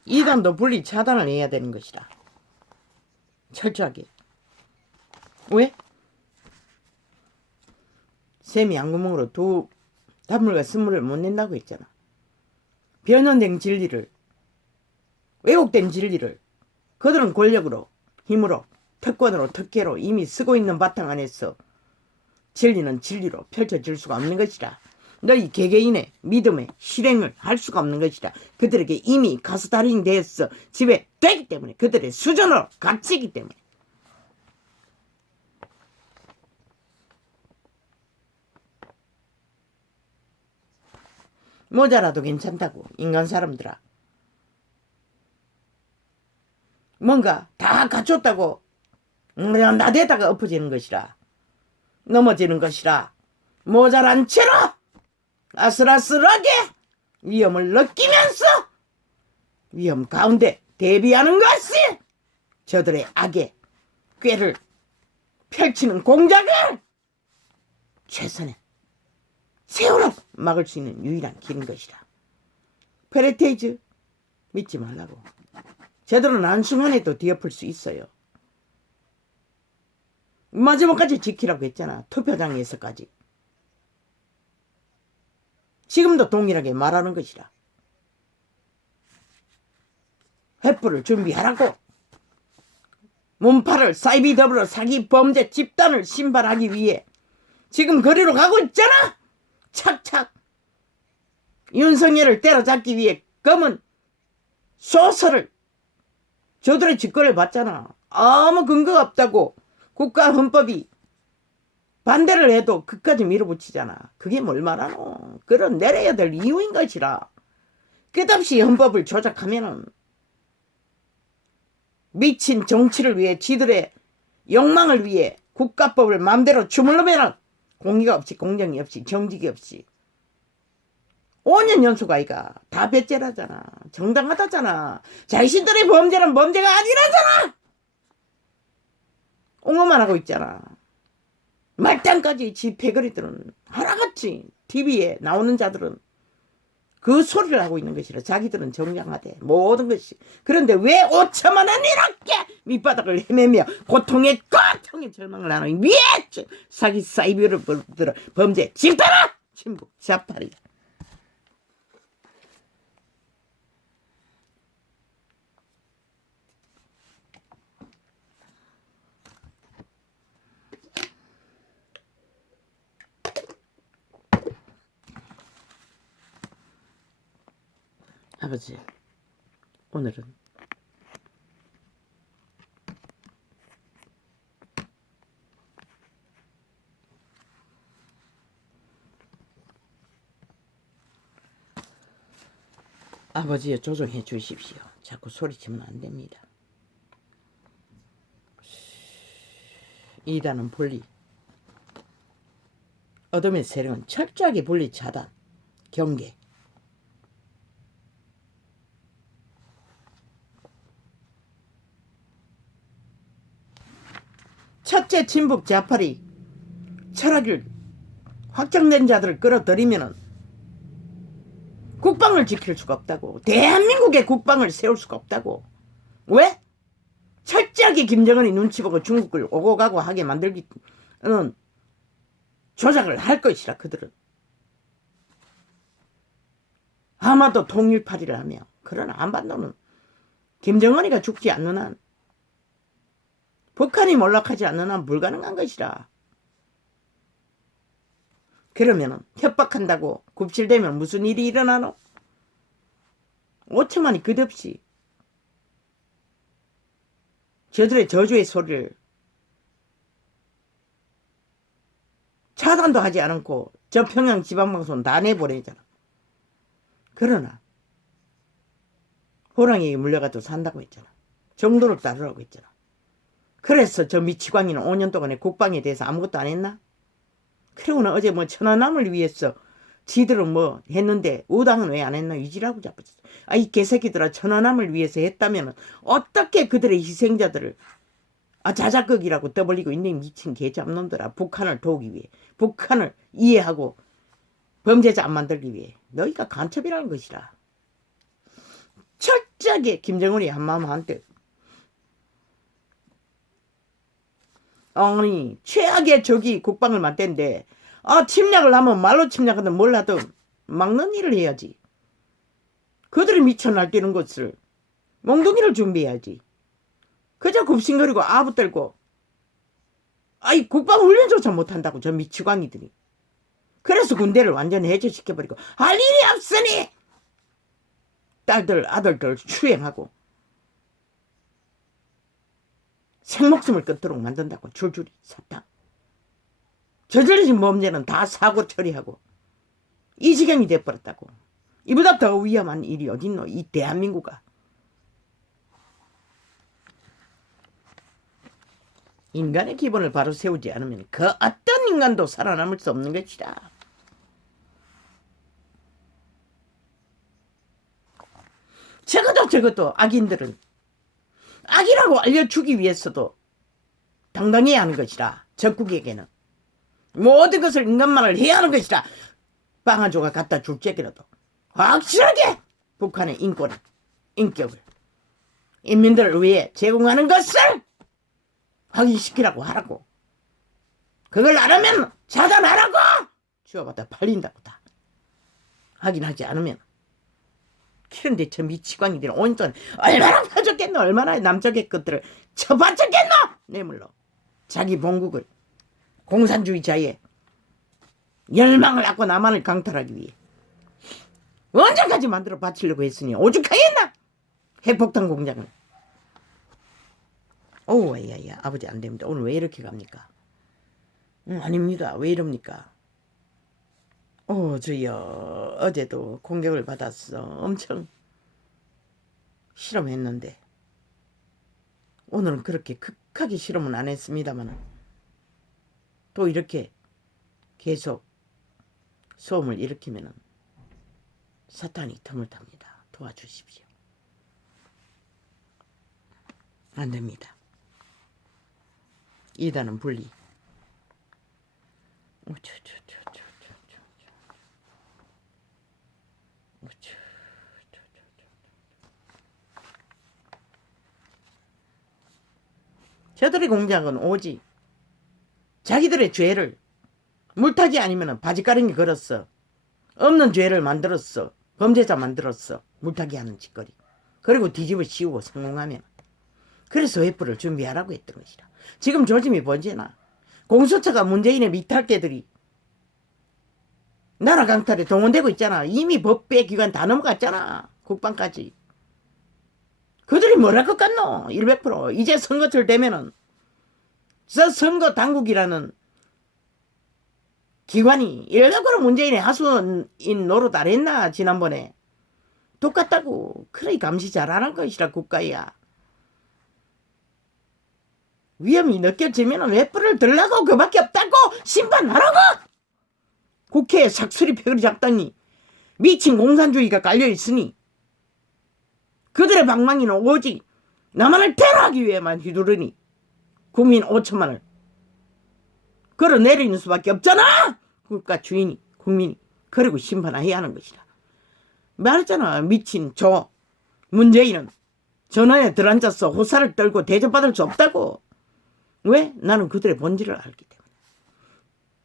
이단도 분리 차단을 해야 되는 것이라. 철저하게. 왜? 샘이 양구멍으로 두 단물과 쓴물을 못 낸다고 했잖아. 변현된 진리를, 왜곡된 진리를 그들은 권력으로, 힘으로, 특권으로, 특혜로 이미 쓰고 있는 바탕 안에서 진리는 진리로 펼쳐질 수가 없는 것이라. 너희 개개인의 믿음의 실행을 할 수가 없는 것이라. 그들에게 이미 가스달인이 되어서 지배되기 때문에, 그들의 수준으로 갇히기 때문에. 모자라도 괜찮다고, 인간 사람들아. 뭔가 다 갖췄다고 나대다가 엎어지는 것이라. 넘어지는 것이라. 모자란 채로 아슬아슬하게 위험을 느끼면서 위험 가운데 대비하는 것이 저들의 악의 꾀를 펼치는 공작을 최선의 세우로 막을 수 있는 유일한 길인 것이라. 페레테이즈 믿지 말라고. 제대로 한순간에도 뒤엎을 수 있어요. 마지막까지 지키라고 했잖아. 투표장에서까지. 지금도 동일하게 말하는 것이라. 횃불을 준비하라고. 몸팔을 사이비더블로 사기 범죄 집단을 신발하기 위해 지금 거리로 가고 있잖아. 착착 윤석열을 때려잡기 위해 검은 소설을 저들의 직권을 받잖아. 아무 근거가 없다고 국가 헌법이 반대를 해도 그까지 밀어붙이잖아. 그게 뭘 말하노. 그런 내려야 될 이유인 것이라. 끝없이 헌법을 조작하면은 미친 정치를 위해 지들의 욕망을 위해 국가법을 마음대로 주물르면은 공의가 없이 공정이 없이 정직이 없이 5년 연속 아이가 다 배째라잖아. 정당하다잖아. 자신들의 범죄는 범죄가 아니라잖아. 옹호만 하고 있잖아. 말단까지 지 패거리들은 하나같이 TV에 나오는 자들은 그 소리를 하고 있는 것이라. 자기들은 정당하대 모든 것이. 그런데 왜 5천만 원 이렇게 밑바닥을 헤매며 고통에 절망을 하는 왜 사기 사이비를 들어 범죄 집단아 친북 자파리. 아버지, 오늘은 아버지여 조정해 주십시오. 자꾸 소리치면 안 됩니다. 이단은 분리, 어둠의 세력은 철저하게 분리 차단, 경계. 첫째 친북 좌파리 철학을 확정된 자들을 끌어들이면은 국방을 지킬 수가 없다고. 대한민국의 국방을 세울 수가 없다고. 왜? 철저하게 김정은이 눈치 보고 중국을 오고 가고 하게 만들기는 조작을 할 것이라. 그들은 아마도 통일파리를 하며. 그러나 한반도는 김정은이가 죽지 않는 한, 북한이 몰락하지 않는 한 불가능한 것이라. 그러면은 협박한다고 굽실대면 무슨 일이 일어나노? 5천만이 끝없이 저들의 저주의 소리를 차단도 하지 않고 저 평양 지방방송 다 내보내잖아. 그러나 호랑이에게 물려가도 산다고 했잖아. 정도를 따르라고 했잖아. 그래서 저 미치광이는 5년 동안에 국방에 대해서 아무것도 안 했나? 그리고는 어제 뭐 천안함을 위해서 지들은 뭐 했는데 우당은 왜 안 했나? 이지라고 잡았어. 아, 이 개새끼들아, 천안함을 위해서 했다면 어떻게 그들의 희생자들을 자작극이라고 떠벌리고 있는 미친 개잡놈들아. 북한을 도우기 위해, 북한을 이해하고 범죄자 안 만들기 위해 너희가 간첩이라는 것이라. 철저하게 김정은이 한마음 한뜻. 아니 최악의 적이 국방을 맞댄데 침략을 하면 말로 침략하든 뭘 하든 막는 일을 해야지. 그들이 미쳐 날뛰는 것을 몽둥이를 준비해야지. 그저 굽신거리고 아부 떨고 국방훈련조차 못한다고 저 미치광이들이. 그래서 보수 군대를 완전히 해제시켜버리고 할 일이 없으니 딸들 아들들 추행하고 생목숨을 끊도록 만든다고 줄줄이 사탕. 저질러진 범죄는 다 사고 처리하고 이 지경이 돼버렸다고. 이보다 더 위험한 일이 어딨노 이 대한민국아. 인간의 기본을 바로 세우지 않으면 그 어떤 인간도 살아남을 수 없는 것이다. 적어도 악인들은 악이라고 알려주기 위해서도 당당해야 하는 것이라. 적국에게는 모든 것을 인간만을 해야 하는 것이라. 빵 한 조각 갖다 줄 적이라도 확실하게 북한의 인권을 인격을 인민들을 위해 제공하는 것을 확인시키라고 하라고. 그걸 안 하면 차단하라고. 주어받아 팔린다고 다. 확인하지 않으면. 그런데 저 미치광이들은 온전 얼마나 퍼졌겠노. 얼마나 남쪽의 것들을 쳐받쳤겠노. 뇌물로 자기 본국을 공산주의자의 열망을 갖고 남한을 강탈하기 위해 언제까지 만들어 바치려고 했으니 오죽하겠나. 핵폭탄 공장을. 오우 야야 아버지 안 됩니다. 오늘 왜 이렇게 갑니까? 아닙니다. 왜 이럽니까? 저요 어제도 공격을 받았어. 엄청 실험했는데 오늘은 그렇게 극하게 실험은 안 했습니다만 또 이렇게 계속 소음을 일으키면 사탄이 틈을 탑니다. 도와주십시오. 안 됩니다. 이단은 분리. 저들의 공작은 오직 자기들의 죄를 물타기 아니면 바지가랑이 걸었어. 없는 죄를 만들었어. 범죄자 만들었어. 물타기 하는 짓거리. 그리고 뒤집어 씌우고 성공하면. 그래서 횃불을 준비하라고 했던 것이라. 지금 조짐이 번지나. 공수처가 문재인의 미탈개들이 나라 강탈에 동원되고 있잖아. 이미 법배 기관 다 넘어갔잖아. 국방까지. 그들이 뭘 할 것 같노? 100%. 이제 선거철 되면은 저 선거 당국이라는 기관이 일각으로 문재인의 하수인 노릇 안 했나 지난번에. 똑같다고. 그래 감시 잘 안 할 것이라 국가야. 위험이 느껴지면 횃불을 들라고 그밖에 없다고. 심판하라고. 국회에 삭수리 펴그리 잡다니 미친 공산주의가 깔려있으니 그들의 방망이는 오직 남한을 테러하기 위해만 휘두르니 국민 5천만을 걸어내리는 수밖에 없잖아. 국가 주인이 국민이. 그리고 심판해야 하는 것이다. 말했잖아. 미친 저 문재인은 전화에 들어앉아서 호사를 떨고 대접받을 수 없다고. 왜? 나는 그들의 본질을 알기 때문에.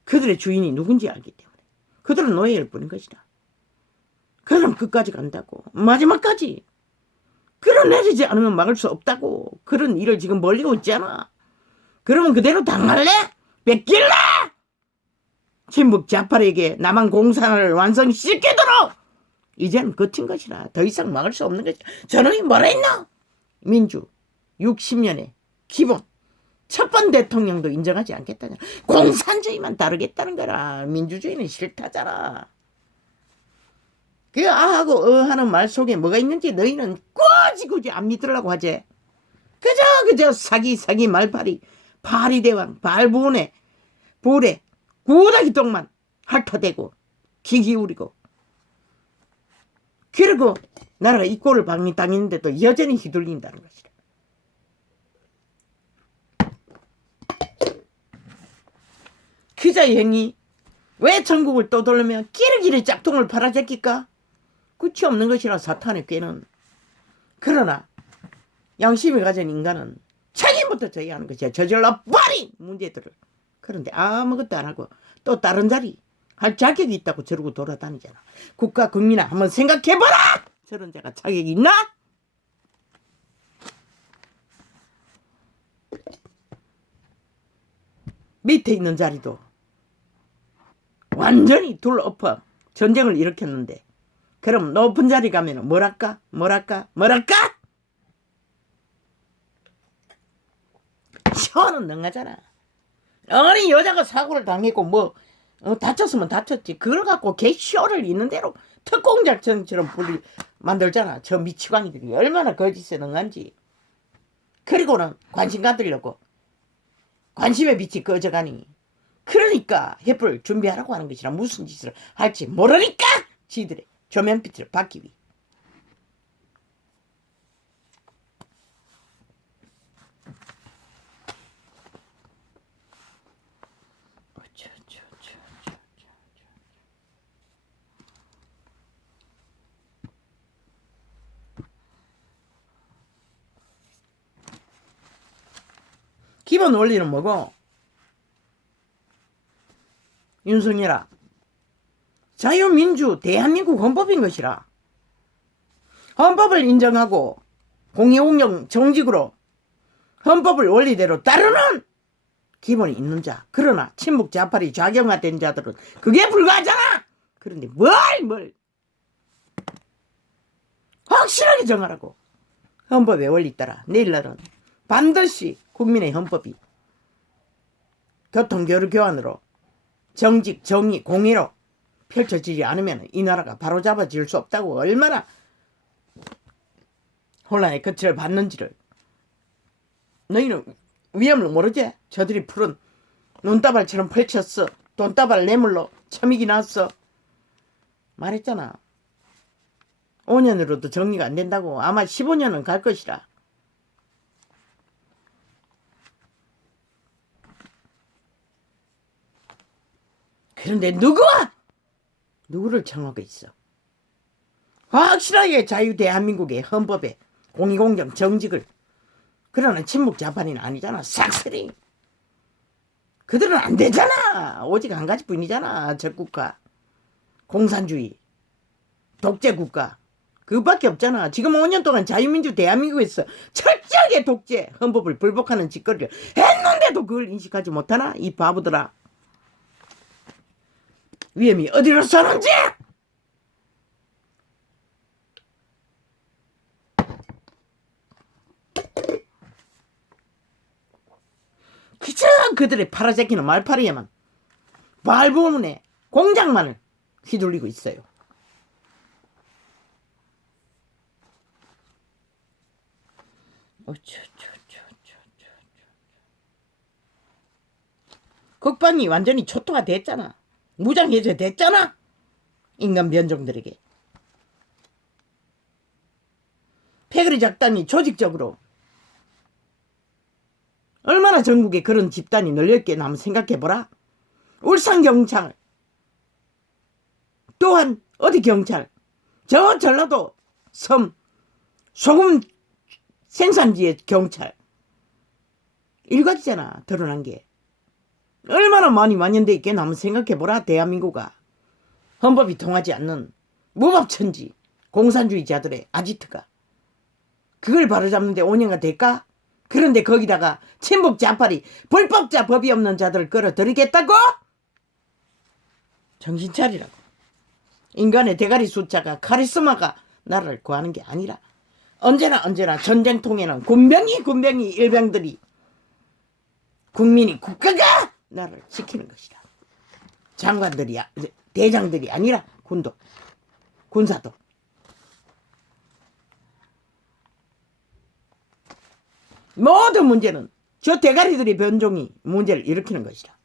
그들의 주인이 누군지 알기 때문에. 그들은 노예일 뿐인 것이다. 그들은 끝까지 간다고. 마지막까지. 끌어내리지 않으면 막을 수 없다고. 그런 일을 지금 벌리고 있잖아. 그러면 그대로 당할래? 뺏길래? 친북 좌파에게 남한 공산을 완성시키도록 이제는 거친 것이라. 더 이상 막을 수 없는 것이다. 저놈이 뭐라 했나? 민주 60년의 기본 첫 번 대통령도 인정하지 않겠다냐. 공산주의만 다루겠다는 거라. 민주주의는 싫다잖아. 그 아하고 하는 말 속에 뭐가 있는지 너희는 꾸지꾸지 안 믿으려고 하지. 그저 사기 말파리 파리대왕 발부원에 볼에 구더기 똥만 핥아대고 귀 기울이고 그리고 나라가 이 꼴을 당했는데도 여전히 휘둘린다는 것이다. 기자의 행위 왜 전국을 떠돌며 끼리끼리 짝퉁을 팔아제낄까? 끝이 없는 것이라 사탄의 꾀는. 그러나 양심이 가진 인간은 책임부터 져야 하는 것이야. 저질러 버린 문제들을. 그런데 아무것도 안 하고 또 다른 자리 할 자격이 있다고 저러고 돌아다니잖아. 국가 국민아 한번 생각해봐라. 저런 자가 자격이 있나? 밑에 있는 자리도 완전히 둘러엎어 전쟁을 일으켰는데 그럼 높은 자리 가면 뭐랄까? 쇼는 능하잖아. 어린 여자가 사고를 당했고 뭐 다쳤으면 다쳤지. 그걸 갖고 개 쇼를 있는 대로 특공작전처럼 만들잖아. 저 미치광이들이 얼마나 거짓에 능한지. 그리고는 관심 갖으려고 관심의 빛이 꺼져가니 그러니까 횃불 준비하라고 하는 것이라 무슨 짓을 할지 모르니까 지들의 조명빛을 받기 위해. 기본 원리는 뭐고? 윤석열아, 자유민주 대한민국 헌법인 것이라. 헌법을 인정하고 공의공정 정직으로 헌법을 원리대로 따르는 기본이 있는 자. 그러나 친북 좌파리 좌경화된 자들은 그게 불가하잖아. 그런데 뭘 확실하게 정하라고. 헌법의 원리 따라 내일날은 반드시 국민의 헌법이 교통교류 교환으로 정직, 정의, 공의로 펼쳐지지 않으면 이 나라가 바로잡아질 수 없다고 얼마나 혼란의 끝을 받는지를 너희는 위험을 모르지? 저들이 푸른 눈다발처럼 펼쳤어. 돈다발 뇌물로 처먹이 났어. 말했잖아. 5년으로도 정리가 안 된다고. 아마 15년은 갈 것이라. 그런데 누구를 청하고 있어? 확실하게 자유 대한민국의 헌법에 공의공정 정직을. 그러나 친북 좌파리는 아니잖아. 싹쓸이. 그들은 안 되잖아. 오직 한 가지뿐이잖아. 적국가, 공산주의, 독재국가. 그밖에 없잖아. 지금 5년 동안 자유민주 대한민국에서 철저하게 독재, 헌법을 불복하는 짓거리를 했는데도 그걸 인식하지 못하나? 이 바보들아. 위험이 어디로 쏘는지! 그저 그들의 팔아제끼는 말파리에만 말부문에 공작만을 휘둘리고 있어요. 국방이 완전히 초토화 됐잖아. 무장해제 됐잖아. 인간 변종들에게. 패거리 작단이 조직적으로 얼마나 전국에 그런 집단이 널렸겠나 한번 생각해보라. 울산경찰, 또한 어디 경찰, 저 전라도 섬 소금 생산지의 경찰. 일각이잖아. 드러난 게. 얼마나 많이 만연돼 있겠나 한번 생각해보라. 대한민국아. 헌법이 통하지 않는 무법천지 공산주의자들의 아지트가. 그걸 바로잡는데 5년가 될까? 그런데 거기다가 친북 좌파리 불법자 법이 없는 자들을 끌어들이겠다고? 정신 차리라고. 인간의 대가리 숫자가 카리스마가 나라를 구하는 게 아니라 언제나 전쟁통에는 군병이 일병들이 국민이 국가가 나라를 지키는 것이다. 장관들이 대장들이 아니라 군도 군사도. 모든 문제는 저 대가리들의 변종이 문제를 일으키는 것이다.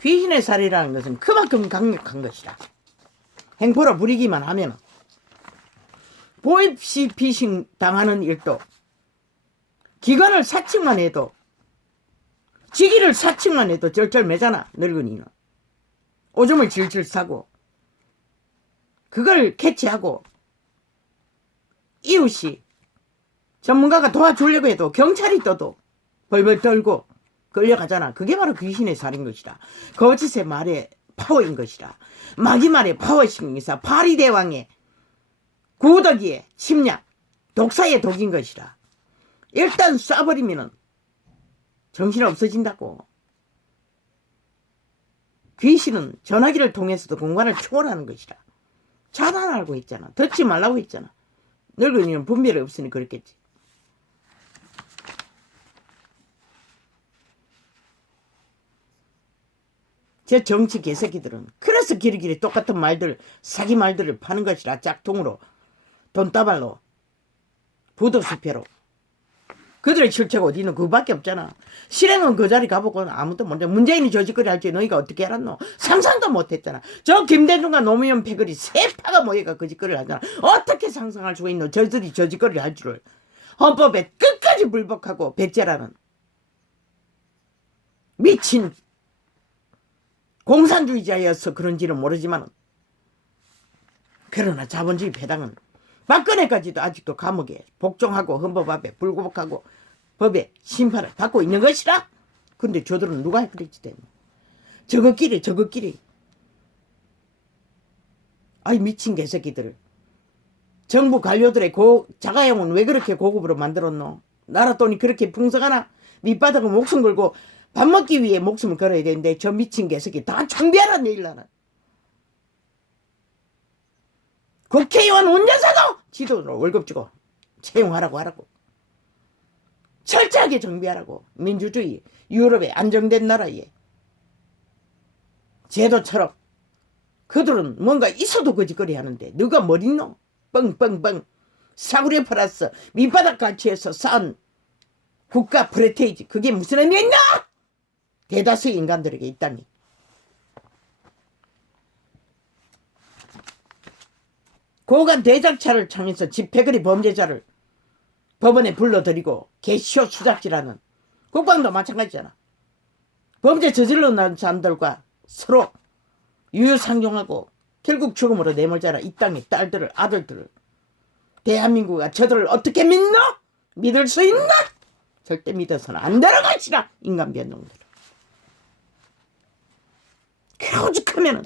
귀신의 살이라는 것은 그만큼 강력한 것이다. 행포로 부리기만 하면 보입시 피싱 당하는 일도 기관을 사칭만 해도 지기를 사칭만 해도 절절매잖아. 늙은이는 오줌을 질질 싸고 그걸 캐치하고 이웃이 전문가가 도와주려고 해도 경찰이 떠도 벌벌 떨고 끌려가잖아. 그게 바로 귀신의 살인 것이다. 거짓의 말에 파워인 것이다. 마귀 말에 파워싱이사 파리대왕의 구더기의 침략 독사의 독인 것이다. 일단 쏴버리면은 정신 없어진다고. 귀신은 전화기를 통해서도 공간을 초월하는 것이다. 차단하라고 했잖아. 듣지 말라고 했잖아. 늙은이는 분별이 없으니 그렇겠지. 저 정치 개새끼들은 그래서 길이길이 똑같은 말들 사기 말들을 파는 것이라. 짝퉁으로 돈다발로 부도수표로. 그들의 실체가 어디 있는 그밖에 없잖아. 실행은 그 자리 가보고 아무도 모르는데 문재인이 저짓거리 할지 너희가 어떻게 알았노? 상상도 못했잖아. 저 김대중과 노무현 패거리 세 파가 모여가 그 짓거리를 하잖아. 어떻게 상상할 수가 있노? 저들이 저짓거리를 할 줄을. 헌법에 끝까지 불복하고 백제라는 미친 공산주의자여서 그런지는 모르지만 그러나 자본주의 배당은 박근혜까지도 아직도 감옥에 복종하고 헌법 앞에 불구복하고 법의 심판을 받고 있는 것이라. 근데 저들은 누가 그랬지 때문에 저것끼리 아이 미친 개새끼들. 정부 관료들의 자가용은 왜 그렇게 고급으로 만들었노? 나라 돈이 그렇게 풍성하나? 밑바닥은 목숨 걸고 밥 먹기 위해 목숨을 걸어야 되는데 저 미친 개새끼 다 청비하라 내일 나는. 국회의원 운전사도 지도로 월급 주고 채용하라고 하라고. 철저하게 정비하라고. 민주주의 유럽의 안정된 나라에 제도처럼. 그들은 뭔가 있어도 거짓거리 하는데 누가 뭘 있노? 뻥뻥뻥 사구려 플러스 밑바닥 가치에서 쌓은 국가 프레테이지 그게 무슨 의미가 있나? 대다수의 인간들에게 있다니. 고관 대작차를 청해서 집회거리 범죄자를 법원에 불러들이고 개시효 수작질하는 국방도 마찬가지잖아. 범죄 저질러 난 사람들과 서로 유유상종하고 결국 죽음으로 내몰잖아. 이 땅의 딸들을 아들들을. 대한민국가 저들을 어떻게 믿노? 믿을 수 있나? 절대 믿어서는 안 되는 것이라. 인간 변동들. 오죽하면은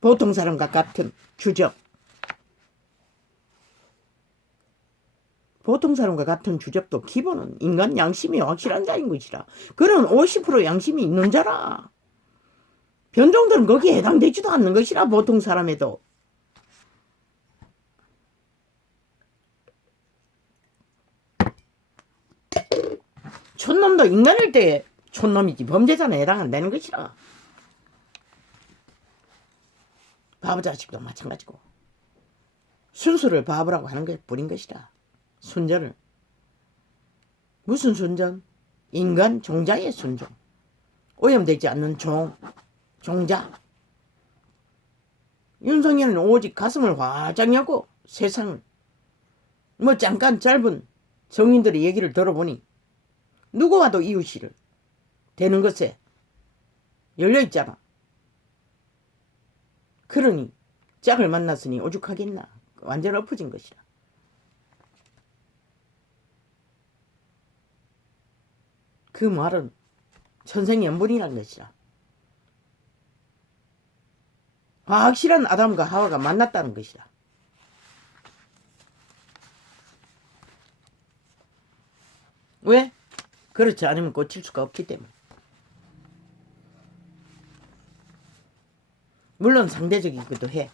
보통 사람과 같은 주적. 보통 사람과 같은 주적도 기본은 인간 양심이 확실한 자인 것이라. 그런 50% 양심이 있는 자라. 변종들은 거기에 해당되지도 않는 것이라. 보통 사람에도. 촌놈도 인간일 때 촌놈이지 범죄자는 해당 안 되는 것이라. 바보 자식도 마찬가지고. 순수를 바보라고 하는 게 뿌린 것이라. 순전을. 무슨 순전? 인간 종자의 순종. 오염되지 않는 종자. 윤석열은 오직 가슴을 화장 여고 세상을 잠깐 짧은 성인들의 얘기를 들어보니 누구와도 이웃이를 되는 것에 열려있잖아. 그러니 짝을 만났으니 오죽하겠나. 완전 엎어진 것이라. 그 말은 천생연분이란 것이라. 확실한 아담과 하와가 만났다는 것이다. 왜? 그렇지 않으면 고칠 수가 없기 때문에. 물론 상대적이기도 해.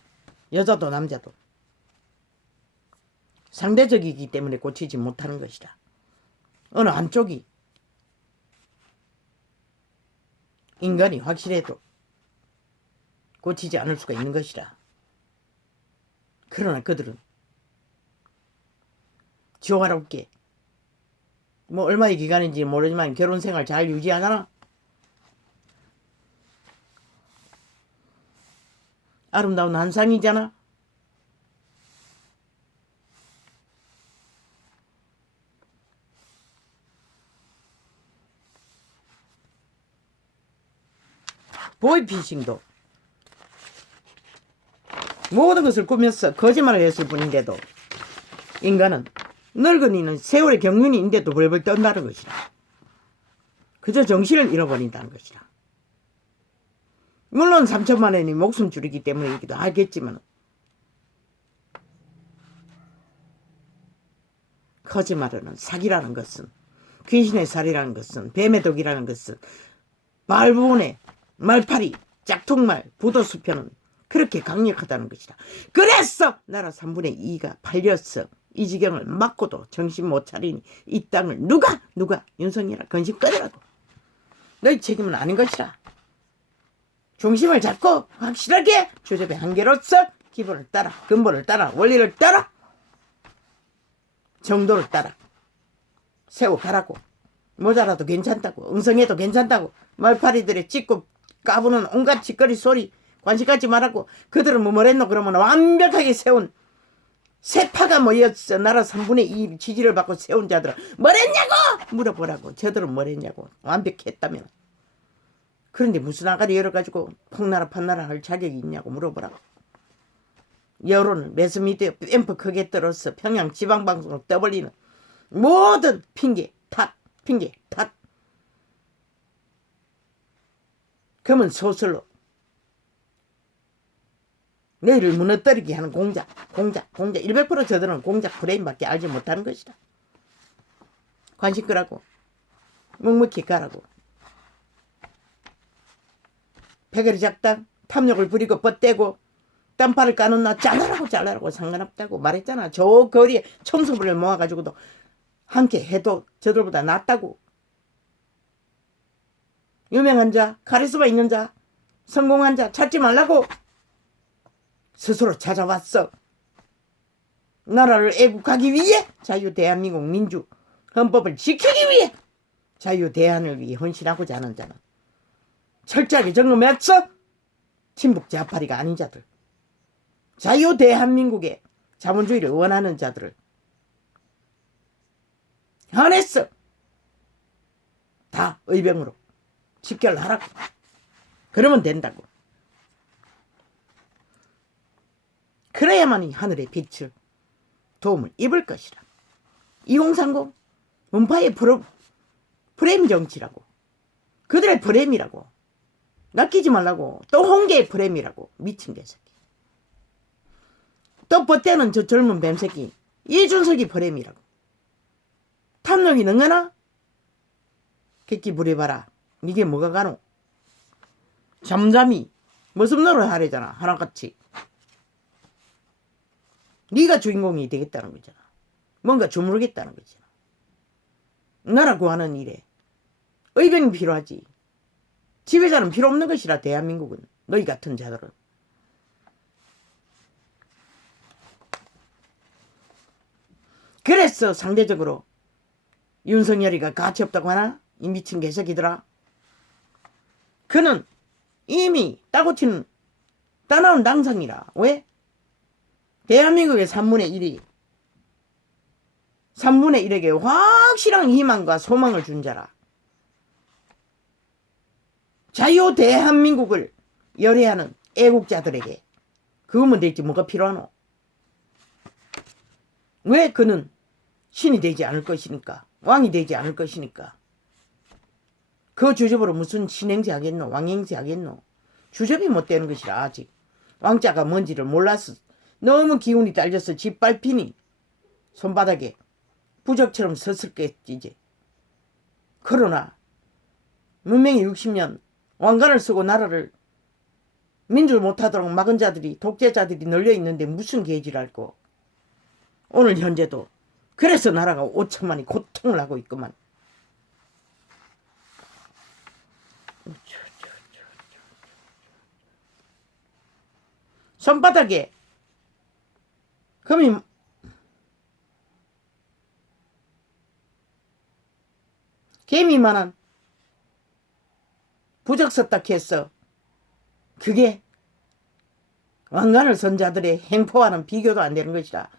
여자도 남자도. 상대적이기 때문에 고치지 못하는 것이다. 어느 한쪽이 인간이 확실해도 고치지 않을 수가 있는 것이다. 그러나 그들은 조화롭게 얼마의 기간인지 모르지만 결혼생활 잘 유지하잖아. 아름다운 한상이잖아. 보이피싱도 모든 것을 꾸며서 거짓말을 했을 뿐인데도 인간은 늙은이는 세월의 경륜인데도 벌벌 떤다는 것이다. 그저 정신을 잃어버린다는 것이다. 물론 3천만 원이 목숨 줄이기 때문이기도 하겠지만 거짓말은 사기라는 것은 귀신의 살이라는 것은 뱀의 독이라는 것은 말부분의 말파리 짝퉁말 부도수표는 그렇게 강력하다는 것이다. 그래서 나라 3분의 2가 팔렸어. 이 지경을 막고도 정신 못 차리니 이 땅을 누가 윤석열아 건심 꺼내라고. 너희 책임은 아닌 것이라. 중심을 잡고 확실하게 주접의 한계로서 기본을 따라 근본을 따라 원리를 따라 정도를 따라 세워가라고. 모자라도 괜찮다고 응성해도 괜찮다고 말파리들의 찢고 까부는 온갖 짓거리 소리 관심 갖지 말라고. 그들은 뭐랬노 그러면 완벽하게 세운 세파가 모였어. 나라 3분의 2 지지를 받고 세운 자들은 뭐랬냐고 물어보라고. 저들은 뭐랬냐고 완벽했다면. 그런데 무슨 아가리 열어가지고 폭나라 판나라 할 자격이 있냐고 물어보라고. 여론을 매스미디어 앰프 크게 들어서 평양 지방방송으로 떠벌리는 모든 핑계 탓. 그러면 소설로 너희를 무너뜨리게 하는 공작 100% 저들은 공작 프레임밖에 알지 못하는 것이다. 관심 끄라고 묵묵히 가라고. 패거리 작당 탐욕을 부리고 뻗대고 땀발을 까는 나 잘라라고 상관없다고 말했잖아. 저 거리에 청소부를 모아가지고도 함께 해도 저들보다 낫다고. 유명한 자 카리스마 있는 자 성공한 자 찾지 말라고. 스스로 찾아왔어. 나라를 애국하기 위해 자유 대한민국 민주 헌법을 지키기 위해 자유 대한을 위해 헌신하고자 하는 자는 철저하게 점검했어. 친북 좌파리가 아닌 자들 자유 대한민국의 자본주의를 원하는 자들을 헌했어. 다 의병으로 집결하라고. 그러면 된다고. 그래야만이 하늘의 빛을 도움을 입을 것이라. 2030 문파의 프레임 정치라고. 그들의 프레임이라고. 낚이지 말라고. 또 홍계의 프레임이라고. 미친 개새끼. 또 버때는 저 젊은 뱀새끼 이준석이 프레임이라고. 탐욕이 능하나? 객기 부려봐라. 이게 뭐가 가노? 잠잠히 모습 노릇 하래잖아. 하나같이. 네가 주인공이 되겠다는 거잖아. 뭔가 주무르겠다는 거잖아. 나라 구하는 일에 의병이 필요하지. 지배자는 필요 없는 것이라. 대한민국은 너희 같은 자들은. 그래서 상대적으로 윤석열이가 가치 없다고 하나? 이 미친 개새끼들아. 그는 이미 따고치는 따나온 당상이라. 왜? 대한민국의 3분의 1이 3분의 1에게 확실한 희망과 소망을 준 자라. 자유 대한민국을 열애하는 애국자들에게 그거면 되지 뭐가 필요하노? 왜? 그는 신이 되지 않을 것이니까. 왕이 되지 않을 것이니까. 그 주접으로 무슨 신행세 하겠노? 왕행세 하겠노? 주접이 못 되는 것이라. 아직 왕자가 뭔지를 몰라서 너무 기운이 딸려서 짓밟히니 손바닥에 부적처럼 섰을겠지 이제. 그러나 문명이 60년 왕관을 쓰고 나라를 민주를 못하도록 막은 자들이 독재자들이 널려있는데 무슨 개지랄고. 오늘 현재도 그래서 나라가 5천만이 고통을 하고 있구만. 손바닥에 금이 개미만한 부적 썼다 했어. 그게 왕관을 선자들의 행포와는 비교도 안 되는 것이다.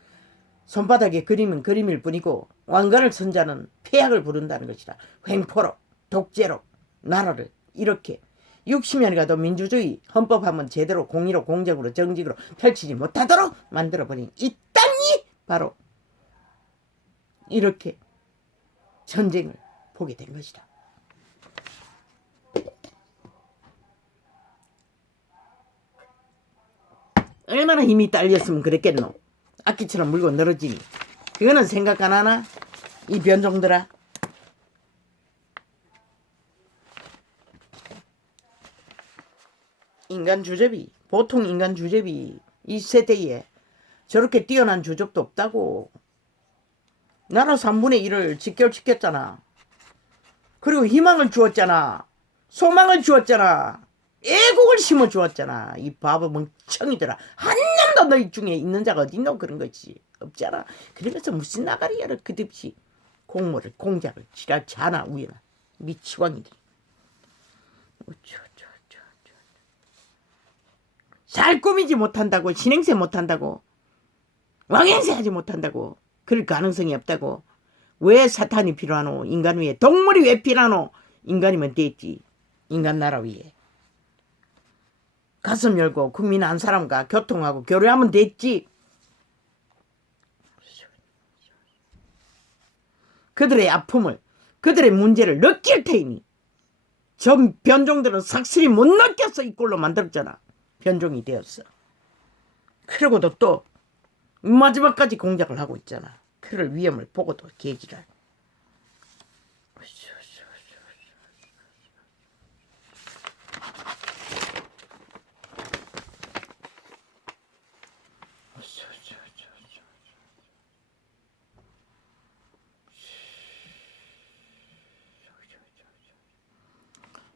손바닥에 그림은 그림일 뿐이고 왕관을 선 자는 폐악을 부른다는 것이다. 횡포로 독재로 나라를 이렇게 60년이 가도 민주주의 헌법하면 제대로 공의로 공정으로 정직으로 펼치지 못하도록 만들어버린 이 땅이 바로 이렇게 전쟁을 보게 된 것이다. 얼마나 힘이 딸렸으면 그랬겠노. 악기처럼 물고 늘어지니. 그거는 생각 안 하나? 이 변종들아. 인간 주접이, 보통 인간 주접이 이 세대에 저렇게 뛰어난 주접도 없다고. 나라 3분의 1을 직결시켰잖아. 그리고 희망을 주었잖아. 소망을 주었잖아. 애국을 심어주었잖아. 이 바보 멍청이들아. 한 놈도 너희 중에 있는 자가 어딨노? 그런 거지. 없잖아. 그러면서 무슨 나가리야를 그득시 공모를 공작을 지랄자나 우연한 미치광이들. 잘 꾸미지 못한다고, 신행세 못한다고, 왕행세 하지 못한다고, 그럴 가능성이 없다고. 왜 사탄이 필요하노? 인간 위에. 동물이 왜 필요하노? 인간이면 됐지. 인간 나라 위에. 가슴 열고 국민 한 사람과 교통하고 교류하면 됐지. 그들의 아픔을, 그들의 문제를 느낄 테이니. 전 변종들은 삭슬이 못 느꼈어. 이 꼴로 만들었잖아. 변종이 되었어. 그러고도 또 마지막까지 공작을 하고 있잖아. 그럴 위험을 보고도 개지랄.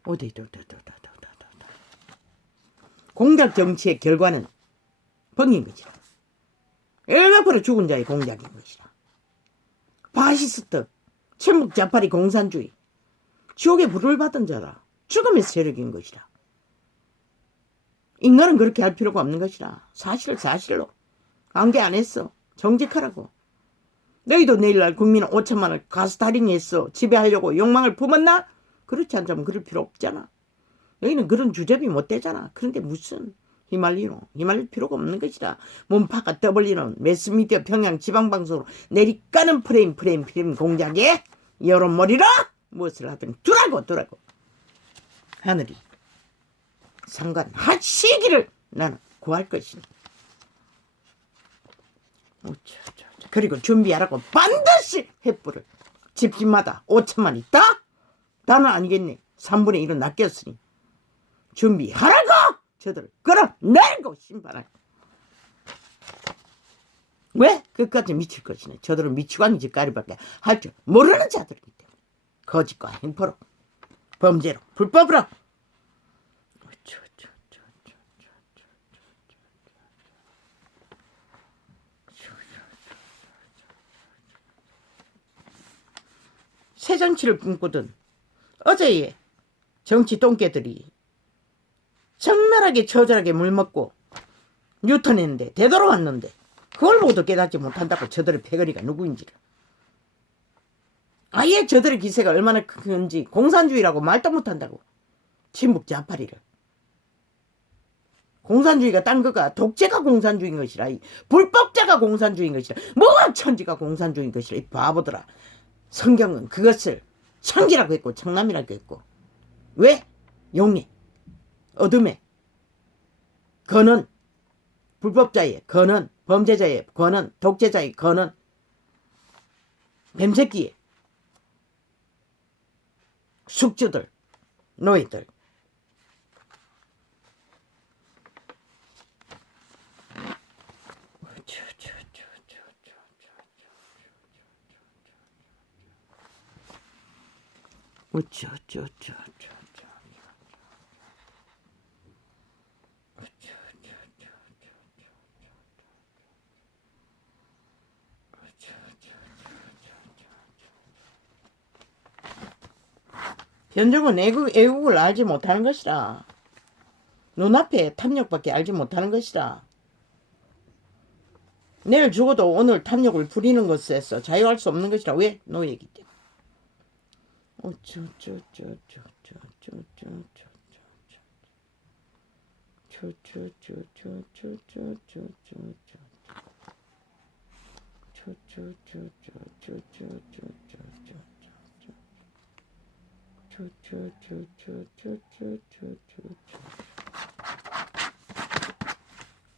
어디 공작 정치의 결과는 벙인 것이라. 100% 죽은 자의 공작인 것이라. 파시스트, 천북 자파리 공산주의, 지옥의 불을 받은 자라. 죽음의 세력인 것이라. 인간은 그렇게 할 필요가 없는 것이라. 사실을 사실로 관계 안 했어. 정직하라고. 너희도 내일날 국민 5천만을 가스타링했어. 지배하려고 욕망을 품었나? 그렇지 않자면 그럴 필요 없잖아. 너희는 그런 주접이 못 되잖아. 그런데 무슨 휘말리노? 휘말릴 필요가 없는 것이다. 몸파가 떠벌리는 매스미디어 평양 지방방송으로 내리까는 프레임 공작에 여론머리라 무엇을 하든 두라고 하늘이 상관하시기를 나는 구할 것이니. 그리고 준비하라고 반드시 횃불을 집집마다 5천만 있다? 나는 아니겠네. 3분의 1은 낚였으니 준비하라고 저들을 끌어내고 심판하라. 왜? 끝까지 미칠 것이네. 저들은 미치광이 짓가리밖에 할 줄 모르는 자들이기 때문에. 거짓과 행포로, 범죄로, 불법으로. 새 정치를 꿈꾸던 어제의 정치 똥개들이 적나라하게 처절하게 물먹고 유턴했는데 되돌아왔는데 그걸 보고도 깨닫지 못한다고. 저들의 패거리가 누구인지를. 아예 저들의 기세가 얼마나 큰지 공산주의라고 말도 못한다고. 친북 자파리를. 공산주의가 딴 거가 독재가 공산주의인 것이라. 이 불법자가 공산주의인 것이라. 뭐가 천지가 공산주의인 것이라. 이 바보들아. 성경은 그것을 천지라고 했고 청남이라고 했고. 왜? 용의, 어둠의, 거는, 불법자의 거는, 범죄자의 거는, 독재자의 거는, 뱀새끼의 숙주들, 노예들. 변종은 애국을 알지 못하는 것이라. 눈앞에 탐욕밖에 알지 못하는 것이라. 내일 죽어도 오늘 탐욕을 부리는 것에서 자유할 수 없는 것이라. 왜? 노예이기 때문에.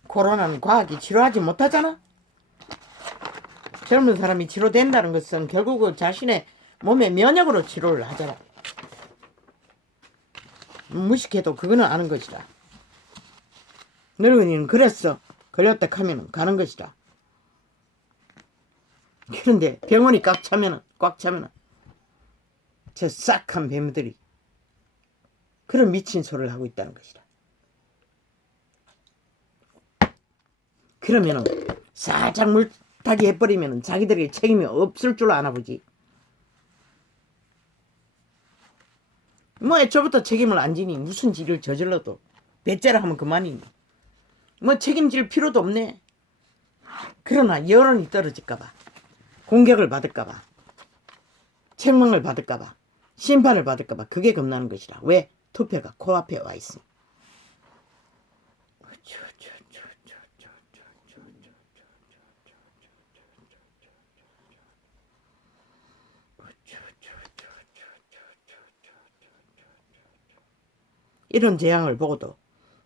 코로나는 과학이 치료하지 못하잖아. 젊은 사람이 치료된다는 것은 결국은 자신의 몸의 면역으로 치료를 하잖아. 무식해도 그거는 아는 것이다. 늙은이는 그랬어. 걸렸다 하면 가는 것이다. 그런데 병원이 꽉 차면은 저 싹한 뱀들이 그런 미친 소리를 하고 있다는 것이다. 그러면은 살짝 물타기 해버리면은 자기들에게 책임이 없을 줄 아나 보지. 뭐 애초부터 책임을 안 지니 무슨 짓을 저질러도 배째라 하면 그만이니 뭐 책임질 필요도 없네. 그러나 여론이 떨어질까봐, 공격을 받을까봐, 책망을 받을까봐, 심판을 받을까봐 그게 겁나는 것이라. 왜? 투표가 코앞에 와 있어. 이런 재앙을 보고도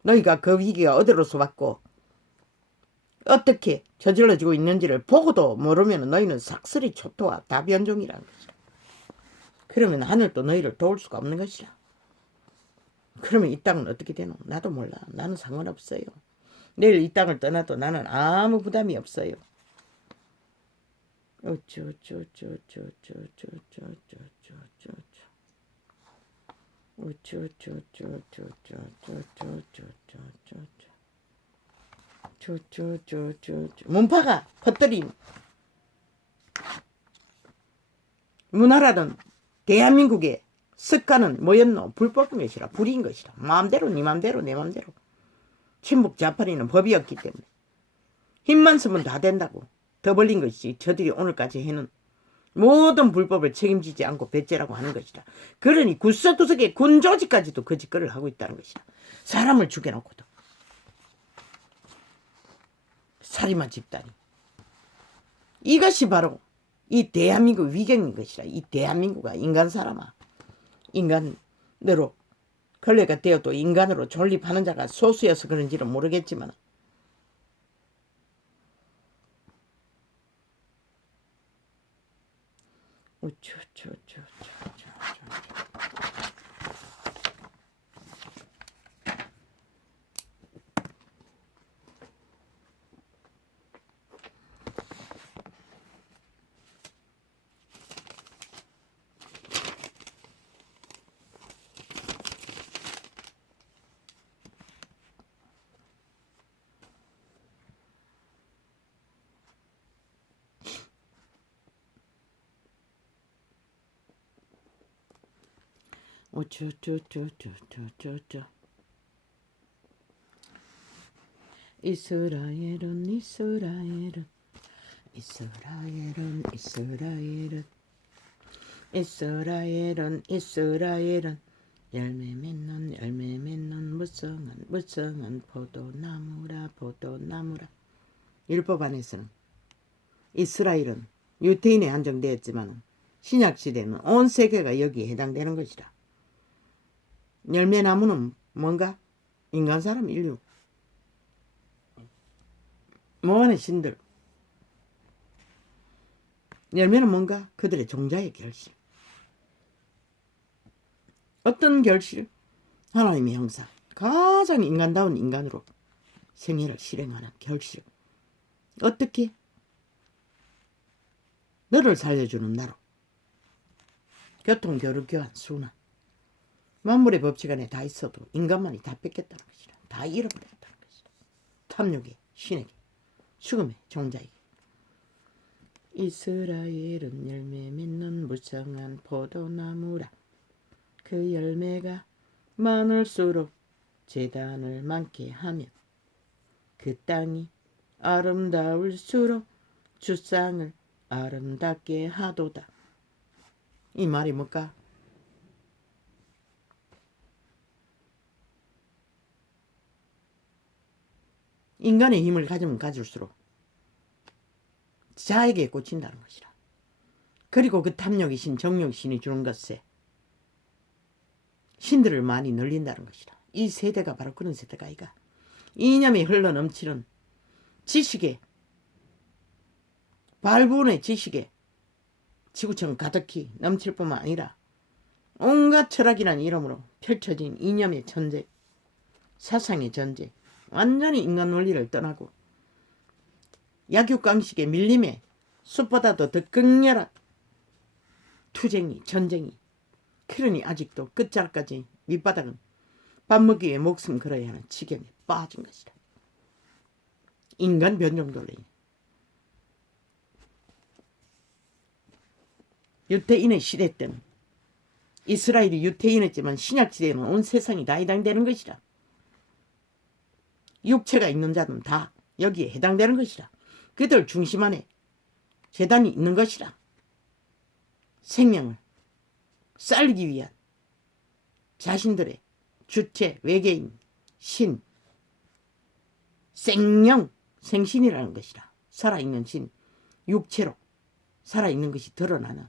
너희가 그 위기가 어디로서 왔고 어떻게 저질러지고 있는지를 보고도 모르면 너희는 삭슬이 초토화 다변종이라는 것이다. 그러면 하늘도 너희를 도울 수가 없는 것이라. 그러면 이 땅은 어떻게 되노? 나도 몰라. 나는 상관없어요. 내일 이 땅을 떠나도 나는 아무 부담이 없어요. 문파가 퍼뜨린 문화라는 대한민국의 습관은 뭐였노? 불법인 것이라. 불인 것이라. 마음대로 네 맘대로 내 맘대로. 친북 좌파리는 법이 없기 때문에 힘만 쓰면 다 된다고 더 벌린 것이 저들이 오늘까지 해는 모든 불법을 책임지지 않고 배째라고 하는 것이다. 그러니 구석구석의 군조직까지도 그 짓거리를 하고 있다는 것이다. 사람을 죽여놓고도. 살인마 집단이. 이것이 바로 이 대한민국 위경인 것이다. 이 대한민국아, 인간 사람아. 인간으로 걸레가 되어도 인간으로 존립하는 자가 소수여서 그런지는 모르겠지만 이스라엘은 이스라엘은 이스라엘은 이스라엘은 이스라엘은 이스라엘은 열매 맺는 무성한 포도나무라 포도나무라. 율법 안에서는 이스라엘은 유태인에 한정되었지만 신약시대는 온 세계가 여기에 해당되는 것이다. 열매나무는 뭔가? 인간 사람 인류 모아의 신들. 열매는 뭔가? 그들의 종자의 결실. 어떤 결실? 하나님의 형상, 가장 인간다운 인간으로 생애를 실행하는 결실. 어떻게? 너를 살려주는 나로. 교통, 교류, 교환, 순환. 만물의 법칙 안에 다 있어도 인간만이 다 뺏겼다는 것이다. 다 잃어버렸다는 것이다. 탐욕에, 신에게, 죽음의 종자에게. 이스라엘은 열매 맺는 무성한 포도나무라. 그 열매가 많을수록 재단을 많게 하면 그 땅이 아름다울수록 주상을 아름답게 하도다. 이 말이 뭘까? 인간의 힘을 가지면 가질수록 자에게 꽂힌다는 것이라. 그리고 그 탐욕의 신, 정욕의 신이 주는 것에 신들을 많이 늘린다는 것이라. 이 세대가 바로 그런 세대가 아이가. 이념이 흘러넘치는 지식에, 발본의 지식에 지구촌 가득히 넘칠 뿐만 아니라 온갖 철학이라는 이름으로 펼쳐진 이념의 전쟁, 사상의 전쟁, 완전히 인간 논리를 떠나고 약육강식의 밀림에 숲보다도 더 극렬한 투쟁이, 전쟁이. 그러니 아직도 끝자락까지 밑바닥은 밥 먹기 위해 목숨 걸어야 하는 지경에 빠진 것이다. 인간 변종돌이. 유태인의 시대 때는 이스라엘이 유태인이었지만 신약시대에는 온 세상이 다 해당되는 것이라. 육체가 있는 자는 다 여기에 해당되는 것이라. 그들 중심 안에 재단이 있는 것이라. 생명을 살리기 위한 자신들의 주체, 외계인, 신, 생명, 생신이라는 것이라. 살아있는 신, 육체로 살아있는 것이 드러나는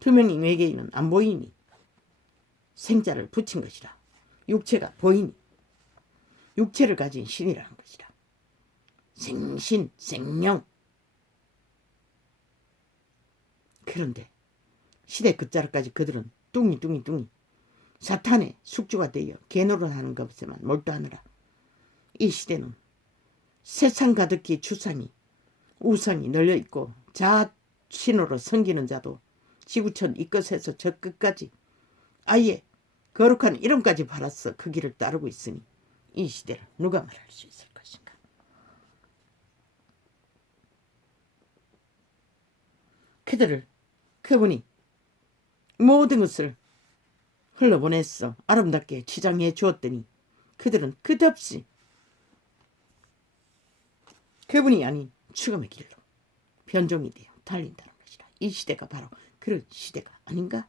투명인 외계인은 안 보이니 생자를 붙인 것이라. 육체가 보이니 육체를 가진 신이라는 것이라. 생신, 생명. 그런데 시대 끝자락까지 그들은 뚱이 사탄의 숙주가 되어 개노릇하는 것에만 몰두하느라 이 시대는 세상 가득히 주상이, 우상이 널려있고 자신으로 섬기는 자도 지구촌 이 끝에서 저 끝까지 아예 거룩한 이름까지 팔아서 그 길을 따르고 있으니 이 시대를 누가 말할 수 있을 것인가. 그분이 모든 것을 흘러보냈어. 아름답게 치장해 주었더니 그들은 끝없이 그분이 아닌 죽음의 길로 변종이 되어 달린다는 것이라. 이 시대가 바로 그런 시대가 아닌가.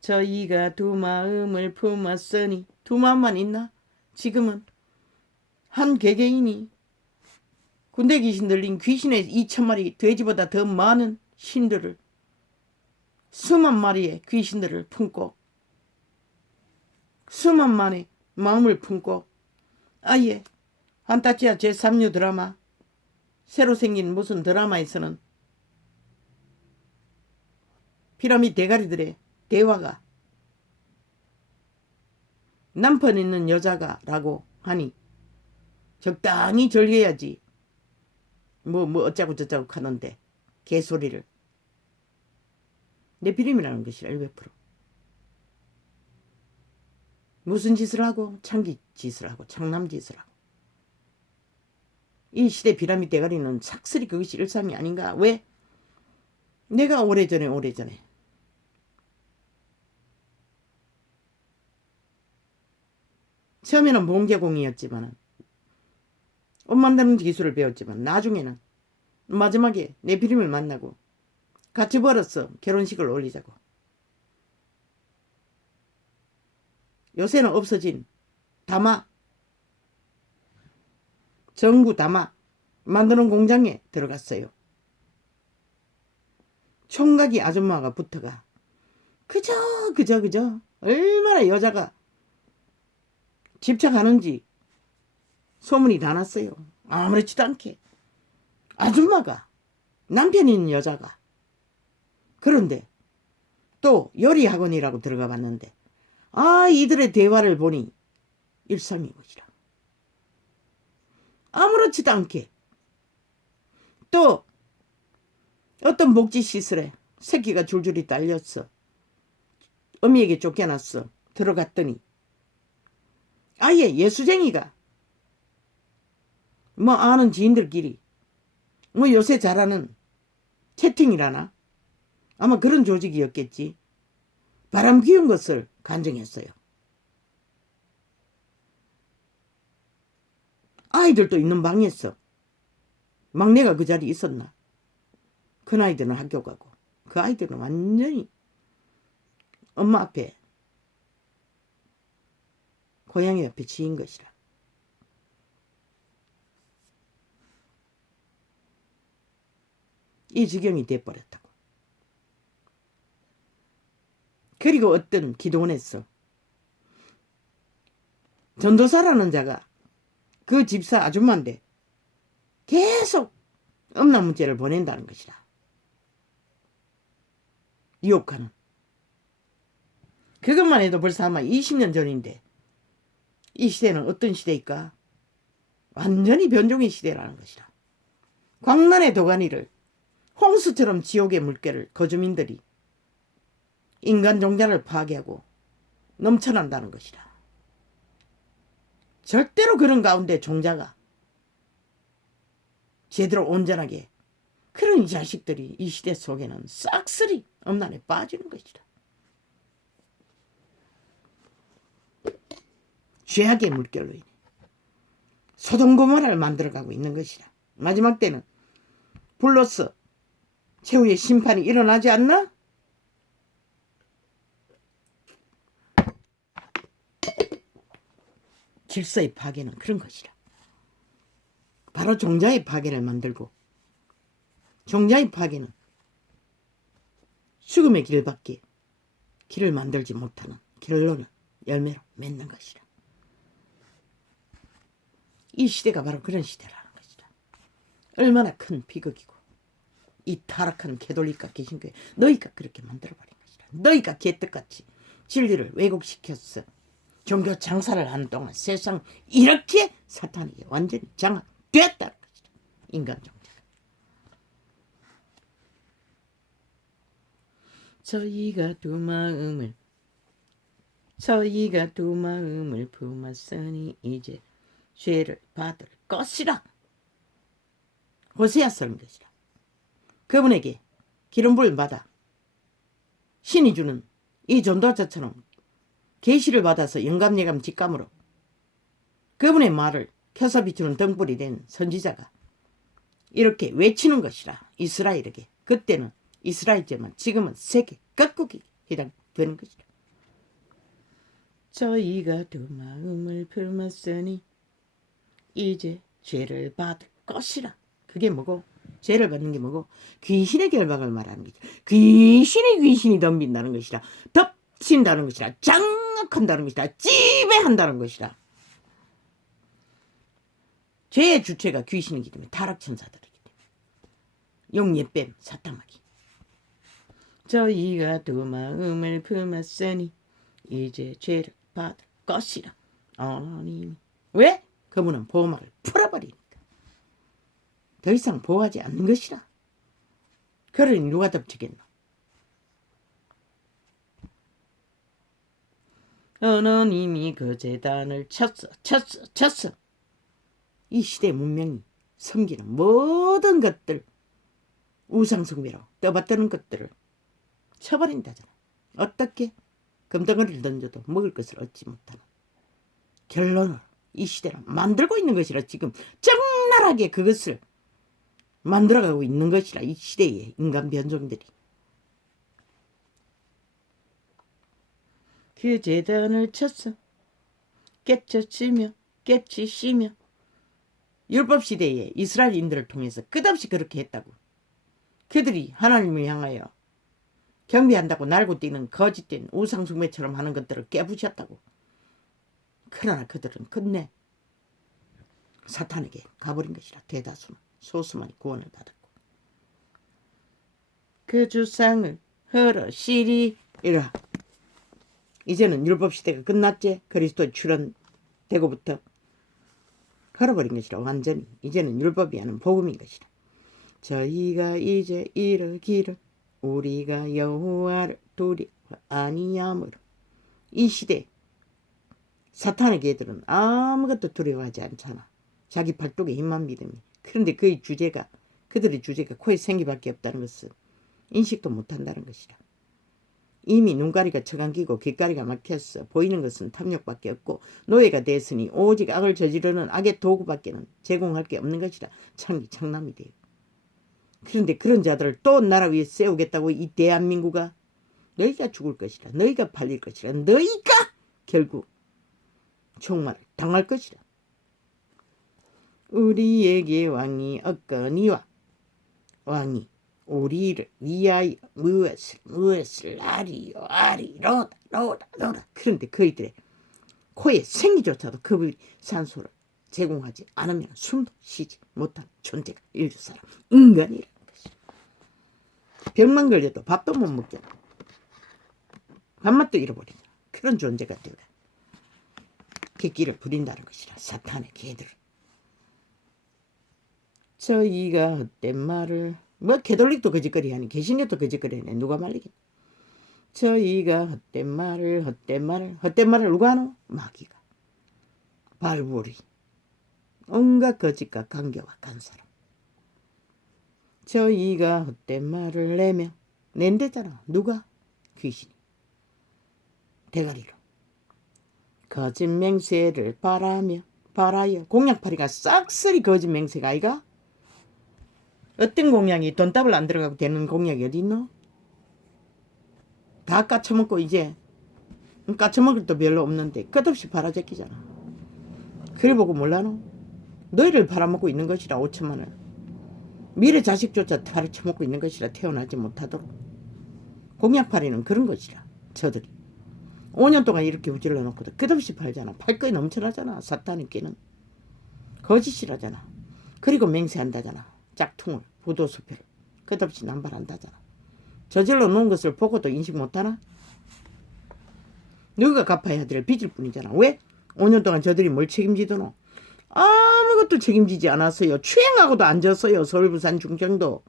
저희가 두 마음을 품었으니 두 마음만 있나? 지금은 한 개개인이 군대 귀신 들린 귀신의 2,000마리 돼지보다 더 많은 신들을 수만 마리의 귀신들을 품고 수만 만의 마음을 품고 아예 판타지아 제3류 드라마 새로 생긴 무슨 드라마에서는 피라미드 대가리들의 대화가 남편 있는 여자가 라고 하니 적당히 즐겨야지 뭐 어쩌고 저쩌고 하는데 개소리를. 내 비림이라는 것이라 100%. 무슨 짓을 하고 창기 짓을 하고 창남 짓을 하고. 이 시대 피라미드 대가리는 착슬이 그것이 일상이 아닌가. 왜? 내가 오래전에 처음에는 몽개공이었지만 옷 만드는 기술을 배웠지만 나중에는 마지막에 내 비림을 만나고 같이 벌어서 결혼식을 올리자고. 요새는 없어진 다마, 전구 다마 만드는 공장에 들어갔어요. 총각이 아줌마가 붙어가 그저 얼마나 여자가 집착하는지 소문이 다 났어요. 아무렇지도 않게 아줌마가 남편 있는 여자가. 그런데 또 요리학원이라고 들어가 봤는데 이들의 대화를 보니 일삼이것이라. 아무렇지도 않게 또 어떤 복지시설에 새끼가 줄줄이 딸렸어. 어미에게 쫓겨났어. 들어갔더니 아예 예수쟁이가 뭐 아는 지인들끼리 뭐 요새 잘하는 채팅이라나 아마 그런 조직이었겠지. 바람 피운 것을 간증했어요. 아이들도 있는 방에서 막내가 그 자리에 있었나. 그 아이들은 학교 가고 그 아이들은 완전히 엄마 앞에 고양이 옆에 지인 것이라. 이 지경이 돼버렸다고. 그리고 어떤 기도원에서 전도사라는 자가 그 집사 아줌마인데 계속 음란문자를 보낸다는 것이다. 유혹하는. 그것만 해도 벌써 아마 20년 전인데 이 시대는 어떤 시대일까? 완전히 변종의 시대라는 것이다. 광란의 도가니를 홍수처럼 지옥의 물결을 거주민들이 인간 종자를 파괴하고 넘쳐난다는 것이다. 절대로 그런 가운데 종자가 제대로 온전하게 그런 이 자식들이 이 시대 속에는 싹쓸이 음란에 빠지는 것이다. 죄악의 물결로 인해 소돔고모라를 만들어가고 있는 것이다. 마지막 때는 불로서 최후의 심판이 일어나지 않나? 질서의 파괴는 그런 것이다. 바로 종자의 파괴를 만들고 종자의 파괴는 죽음의 길밖에 길을 만들지 못하는 결론을 열매로 맺는 것이다. 이 시대가 바로 그런 시대라는 것이다. 얼마나 큰 비극이고 이 타락한 개돌리카 개신교회 너희가 그렇게 만들어버린 것이다. 너희가 개떡같이 진리를 왜곡시켰어. 종교 장사를 하는 동안 세상 이렇게 사탄에게 완전히 장악됐다는 것이다. 인간 종자가. 저희가 두 마음을 품었으니 이제 죄를 받을 것이라. 호세아 쓰는 것이라. 그분에게 기름 부음을 받아 신이 주는 이 전도자처럼 계시를 받아서 영감예감 직감으로 그분의 말을 켜서 비추는 등불이 된 선지자가 이렇게 외치는 것이라. 이스라엘에게. 그때는 이스라엘제만 지금은 세계 각국이 해당되는 것이라. 저희가 두 마음을 품었으니 이제 죄를 받을 것이라. 그게 뭐고? 죄를 받는 게 뭐고? 귀신의 결박을 말하는 거죠. 귀신이 덤빈다는 것이라. 덮친다는 것이라. 장악한다는 것이라. 지배한다는 것이라. 죄의 주체가 귀신이기 때문에 타락천사들이기 때문에 용예뱀 사타마귀. 저희가 두 마음을 품었으니 이제 죄를 받을 것이라. 하나님. 왜? 그분은 보호막을 풀어버리니까. 더 이상 보호하지 않는 것이라. 그러니 누가 덮치겠노? 하나님이 그 제단을 쳤어. 이 시대 문명이 섬기는 모든 것들, 우상숭배로 떠받드는 것들을 쳐버린다잖아. 어떻게? 금덩어리를 던져도 먹을 것을 얻지 못하는 결론을 이 시대를 만들고 있는 것이라. 지금 적나라하게 그것을 만들어가고 있는 것이라. 이 시대의 인간 변종들이. 그 제단을 쳤어. 깨쳐치며 깨치시며. 율법시대에 이스라엘인들을 통해서 끝없이 그렇게 했다고. 그들이 하나님을 향하여 경배한다고 날고 뛰는 거짓된 우상숭배처럼 하는 것들을 깨부셨다고. 그러나 그들은 끝내 사탄에게 가버린 것이라. 대다수는. 소수만이 구원을 받았고. 그 주상을 헐어시리라. 이제는 율법시대가 끝났지. 그리스도의 출현되고부터 헐어버린 것이라. 완전히. 이제는 율법이 아닌 복음인 것이라. 저희가 이제 이르기를 우리가 여호와를 두려워 아니하므로. 이 시대 사탄의 개들은 아무것도 두려워하지 않잖아. 자기 발톱에 힘만 믿음이. 그런데 그의 주제가, 그들의 주제가 코에 생기밖에 없다는 것은 인식도 못한다는 것이라. 이미 눈가리가 처감기고 귓가리가 막혔어. 보이는 것은 탐욕밖에 없고 노예가 됐으니 오직 악을 저지르는 악의 도구밖에는 제공할 게 없는 것이라. 창남이 돼요. 그런데 그런 자들을 또 나라 위에 세우겠다고 이 대한민국아. 너희가 죽을 것이라. 너희가 팔릴 것이라. 너희가 결국 종말을 당할 것이라. 우리에게 왕이 없거니와. 왕이 우리를 위하여 무엇을 아리로다. 그런데 그이들의 코에 생기조차도 그 산소를 제공하지 않으면 숨도 쉬지 못한 존재가 인류 사람 인간이라는 것이. 병만 걸려도 밥도 못 먹잖아. 밥맛도 잃어버리잖아. 그런 존재가 되어 객기를 부린다는 것이라. 사탄의 개들은. 저희가 헛된 말을 뭐 캐톨릭도 거짓거리 하니 개신교도 거짓거리 하니 누가 말리겠냐. 저희가 헛된 말을 누가 하노? 마귀가. 발부리. 온갖 거짓과 간교와 간사람. 저희가 헛된 말을 내며 낸대잖아. 누가? 귀신이. 대가리로. 거짓 맹세를 바라여. 공약팔이가 싹쓸이 거짓 맹세가 아이가? 어떤 공약이 돈답을 안 들어가고 되는 공약이 어디 있노? 다 까쳐먹고 이제 까쳐먹을 도 별로 없는데 끝없이 팔아제끼잖아. 그래 보고 몰라노? 너희를 팔아먹고 있는 것이라 5천만 원. 미래 자식조차 팔아쳐먹고 있는 것이라 태어나지 못하도록. 공약팔이는 그런 것이라. 저들이 5년 동안 이렇게 우질러 놓고도 끝없이 팔잖아. 팔 거에 넘쳐나잖아. 사탄의 끼는 거짓이라잖아. 그리고 맹세한다잖아. 짝퉁을 부도수표를 끝없이 남발한다잖아. 저질러 놓은 것을 보고도 인식 못하나? 누가 갚아야 될 빚일 뿐이잖아. 왜? 5년 동안 저들이 뭘 책임지더노? 아무것도 책임지지 않았어요. 추행하고도 안 졌어요. 서울 부산 중정도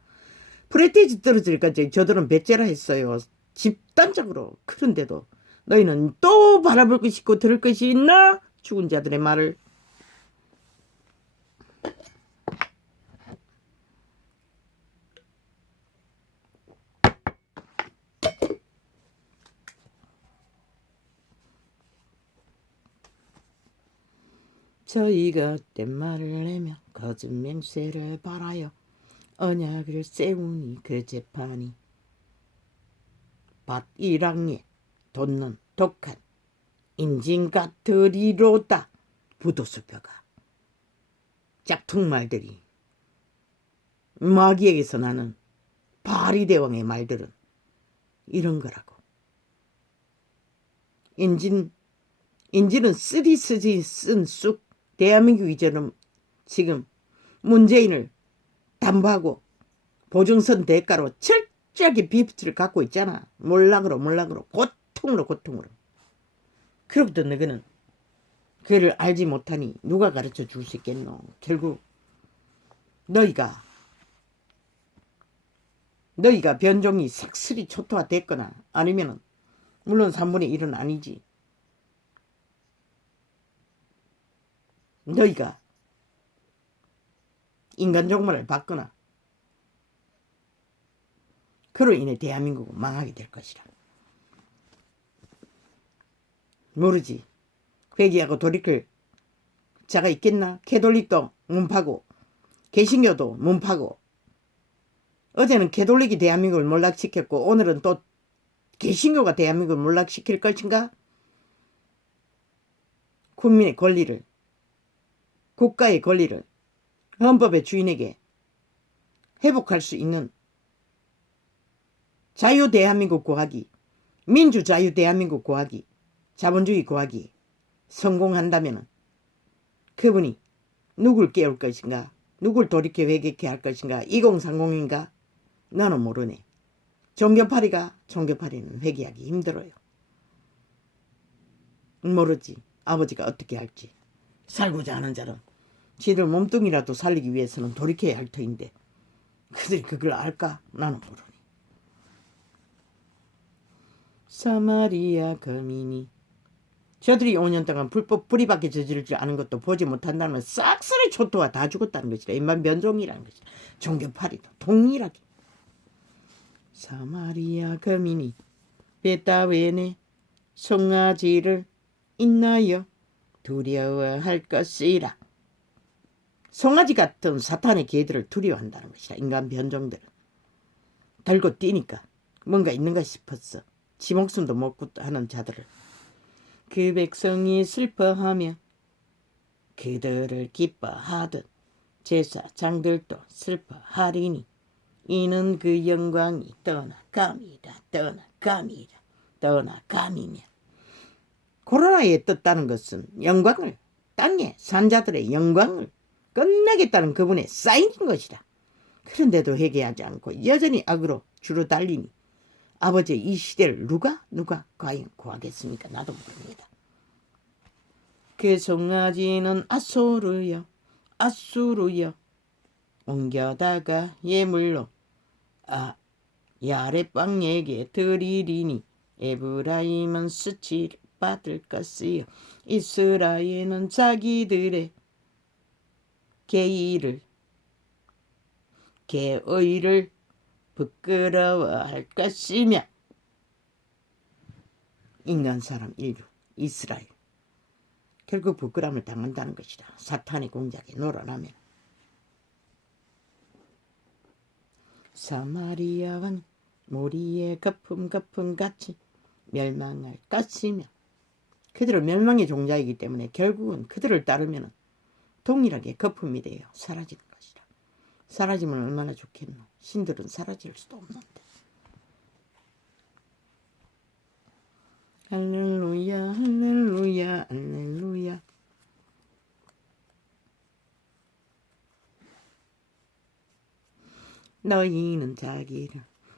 프레티지 떨어질까지 저들은 배째라 했어요. 집단적으로. 그런데도 너희는 또 바라볼 것이 있고 들을 것이 있나? 죽은 자들의 말을. 저희가 헛된 말을 내며 거짓 맹세를 바라여 언약을 세우니 그 재판이 밭 일항에 돋는 독한 인진 같으리로다. 부도수표가. 짝퉁말들이. 마귀에게서 나는 바리대왕의 말들은 이런 거라고. 인진은 쓰디 쓴 쑥. 대한민국 이제는 지금 문재인을 담보하고 보증선 대가로 철저하게 비프트를 갖고 있잖아. 몰락으로 고통으로. 그렇게 너희는 그를 알지 못하니 누가 가르쳐 줄 수 있겠노. 결국 너희가 변종이 삭슬이 초토화됐거나 아니면은 물론 3분의 1은 아니지. 너희가 인간 종말을 받거나 그로 인해 대한민국은 망하게 될 것이라. 모르지. 회개하고 돌이킬 자가 있겠나? 캐톨릭도 문파고 개신교도 문파고. 어제는 캐톨릭이 대한민국을 몰락시켰고 오늘은 또 개신교가 대한민국을 몰락시킬 것인가? 국민의 권리를, 국가의 권리를 헌법의 주인에게 회복할 수 있는 자유 대한민국 구하기, 민주자유 대한민국 구하기, 자본주의 구하기 성공한다면 그분이 누굴 깨울 것인가? 누굴 돌이켜 회개케 할 것인가? 2030인가? 나는 모르네. 종교파리는 회개하기 힘들어요. 모르지. 아버지가 어떻게 할지. 살고자 하는 자는 지들 몸뚱이라도 살리기 위해서는 돌이켜야 할 터인데 그들이 그걸 알까? 나는 모르니. 사마리아 거민이 저들이 5년 동안 불법불이밖에 저지를 줄 아는 것도 보지 못한다면 싹쓸이 초토화 다 죽었다는 것이라. 인만 변종이라는 것이라. 종교파리도 동일하게. 사마리아 거민이 베타웨네 송아지를 인하여 두려워할 것이라. 송아지 같은 사탄의 개들을 두려워한다는 것이라. 인간 변종들은 들고 뛰니까 뭔가 있는가 싶었어. 지 목숨도 먹고 하는 자들을. 그 백성이 슬퍼하며 그들을 기뻐하듯 제사장들도 슬퍼하리니 이는 그 영광이 떠나감이라 떠나감이라 떠나감이며. 코로나에 떴다는 것은 영광을, 땅에 산자들의 영광을 끝내겠다는 그분의 사인인 것이다. 그런데도 회개하지 않고 여전히 악으로 주로 달리니 아버지의 이 시대를 누가 과연 구하겠습니까? 나도 모릅니다. 그 송아지는 아소르여 아수르여 옮겨다가 예물로 야렛방에게 드리리니 에브라임은 수치를 받을 것이요 이스라엘은 자기들의 개의를 부끄러워할 것이며. 인간 사람 인류 이스라엘 결국 부끄러움을 당한다는 것이다. 사탄의 공작에 놀아나면. 사마리아 왕 모리의 거품같이 멸망할 것이며. 그들은 멸망의 종자이기 때문에 결국은 그들을 따르면 동일하게 거품이 되어 사라지는 것이다. 사라지면 얼마나 좋겠노. 신들은 사라질 수도 없는데. 할렐루야 할렐루야 할렐루야.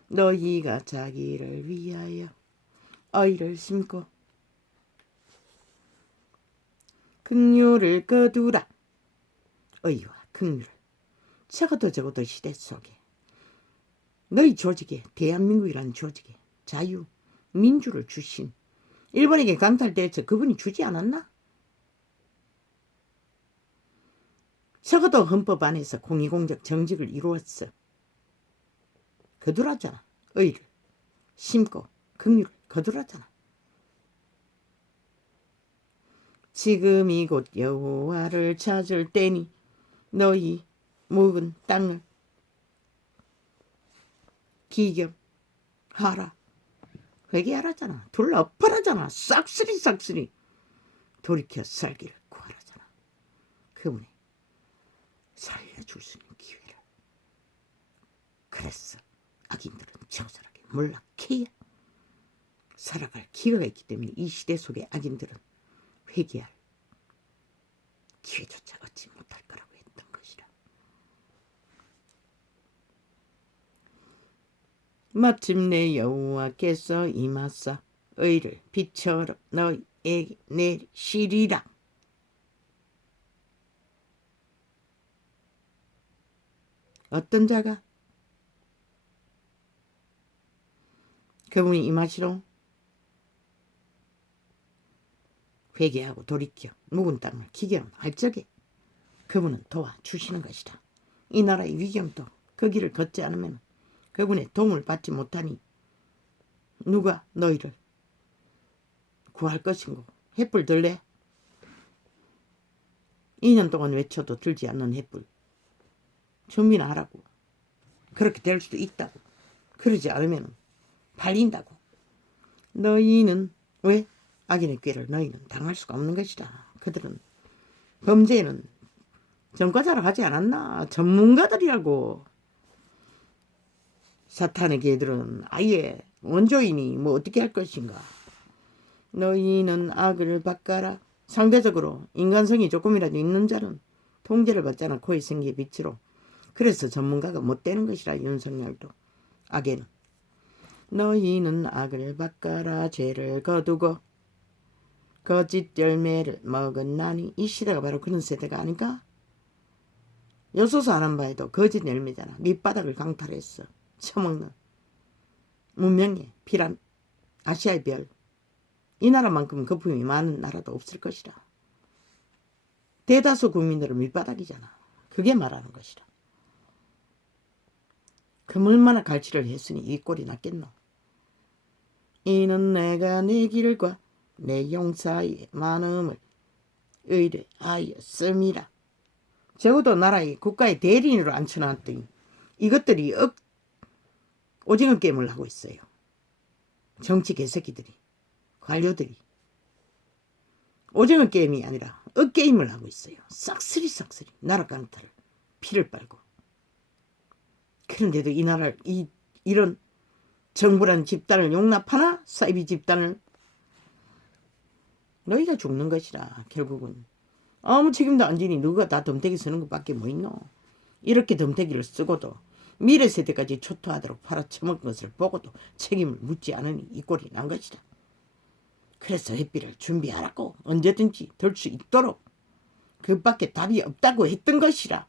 너희가 자기를 위하여 의를 심고 긍휼을 거두라. 의와 긍휼을 적어도 시대 속에 너희 조직에 대한민국이라는 조직에 자유 민주를 주신 일본에게 강탈되어서 그분이 주지 않았나? 적어도 헌법 안에서 공의공적 정직을 이루었어. 거두라잖아. 의를 심고 긍휼을 거두라잖아. 지금이 곧 여호와를 찾을 때니 너희 묵은 땅을 기경하라. 회개하라잖아. 둘러엎어라잖아. 싹쓸이 돌이켜 살기를 구하라잖아. 그분이 살려줄 수 있는 기회를. 그래서 악인들은 처절하게 몰락해야 살아갈 기회가 있기 때문에 이 시대 속의 악인들은 회개할 기회조차 얻지 못할 거라고 했던 것이라. 마침내 여호와께서 임하사 의를 빛처럼 너희에게 내리시리라. 어떤 자가? 그분이 임하시러 회개하고 돌이켜 묵은 땅을 기경할 적에 그분은 도와주시는 것이다. 이 나라의 위경도 그 길을 걷지 않으면 그분의 도움을 받지 못하니 누가 너희를 구할 것인고. 횃불 들래? 2년 동안 외쳐도 들지 않는 횃불 준비나 하라고. 그렇게 될 수도 있다고. 그러지 않으면 팔린다고. 너희는 왜? 악인의 꾀를 너희는 당할 수가 없는 것이다. 그들은 범죄에는 전과자라 하지 않았나? 전문가들이라고. 사탄의 개들은 아예 원조이니 뭐 어떻게 할 것인가. 너희는 악을 바꿔라. 상대적으로 인간성이 조금이라도 있는 자는 통제를 받잖아. 코에 생기의 빛으로. 그래서 전문가가 못 되는 것이라. 윤석열도. 악에는. 너희는 악을 바꿔라. 죄를 거두고 거짓 열매를 먹었나니. 이 시대가 바로 그런 세대가 아닌가? 여소서 하는 바에도 거짓 열매잖아. 밑바닥을 강탈했어. 처먹는 문명의 피란 아시아의 별. 이 나라만큼 거품이 많은 나라도 없을 것이라. 대다수 국민들은 밑바닥이잖아. 그게 말하는 것이라. 그럼 얼마나 갈취를 했으니 이 꼴이 났겠노. 이는 내가 내 길과 내 용사의 많음을 의뢰하였음이라. 적어도 나라의 국가의 대리인으로 앉혀놨더니 이것들이 오징어 게임을 하고 있어요. 정치 개새끼들이, 관료들이. 오징어 게임이 아니라 게임을 하고 있어요. 싹쓸이 나라 강탈을 피를 빨고. 그런데도 이 나라를 이런 정부란 집단을 용납하나? 사이비 집단을. 너희가 죽는 것이라. 결국은 아무 책임도 안 지니 누가 다 덤태기 쓰는 것밖에 뭐 있노. 이렇게 덤태기를 쓰고도 미래 세대까지 초토하도록 팔아쳐먹은 것을 보고도 책임을 묻지 않으니 이 꼴이 난 것이다. 그래서 회비를 준비하라고. 언제든지 들 수 있도록. 그밖에 답이 없다고 했던 것이라.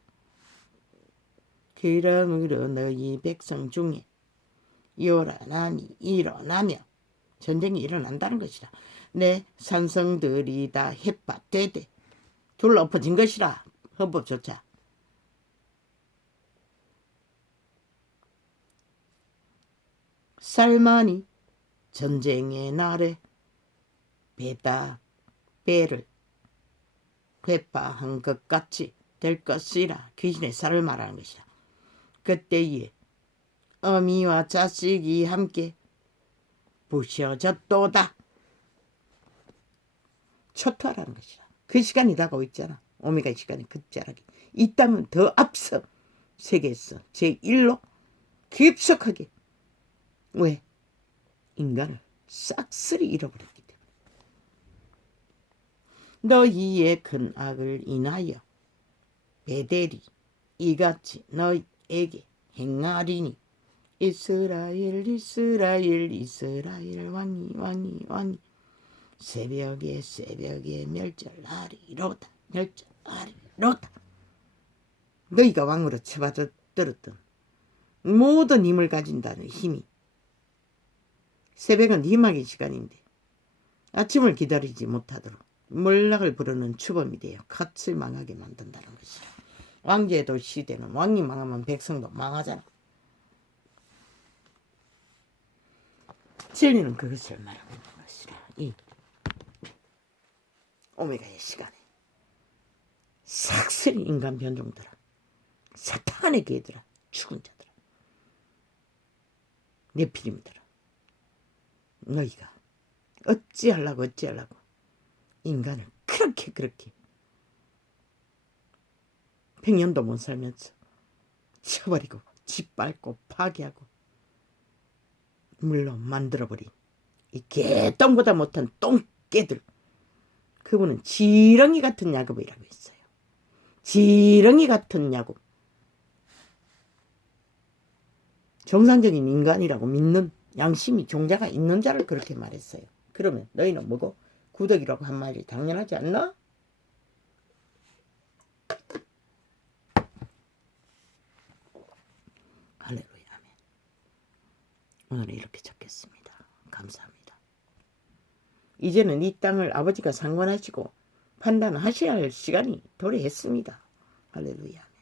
그러므로 너희 백성 중에 요란함이 일어나며 전쟁이 일어난다는 것이라. 내 산성들이 다 햇밭되되 둘러엎어진 것이라. 헌법조차. 살만이 전쟁의 날에 배를 회파한 것 같이 될 것이라. 귀신의 살을 말하는 것이라. 그때에 어미와 자식이 함께 부셔졌도다. 초토하라는 것이라. 그 시간이 다가오고 있잖아. 오메가 시간이 급자라기. 이 땅은 더 앞서 세계에서 제1로 깊숙하게. 왜? 인간을 싹쓸이 잃어버렸기 때문에. 너희의 큰 악을 인하여 베델이 이같이 너희에게 행하리니 이스라엘 왕이 새벽에 멸절하리로다. 너희가 왕으로 쳐받들었던 모든 힘을 가진다는 힘이 새벽은 희망의 시간인데 아침을 기다리지 못하도록 몰락을 부르는 추범이 되어 같이 망하게 만든다는 것이라. 왕제도 시대는 왕이 망하면 백성도 망하잖아. 진리는 그것을 말하고 있는 것이라. 이 오메가의 시간에 삭슬이 인간 변종들아, 사탄의 개들아, 죽은 자들아, 네피림들아, 너희가 어찌하려고 인간을 그렇게 100년도 못 살면서 쳐버리고 짓밟고 파괴하고 물로 만들어버린 이 개똥보다 못한 똥개들. 그분은 지렁이 같은 야곱이라고 했어요. 지렁이 같은 야곱. 정상적인 인간이라고 믿는 양심이 종자가 있는 자를 그렇게 말했어요. 그러면 너희는 뭐고? 구더기라고 한 말이 당연하지 않나? 할렐루야. 아멘. 오늘은 이렇게 적겠습니다. 감사합니다. 이제는 이 땅을 아버지가 상관하시고 판단하셔야 할 시간이 도래했습니다. 할렐루야.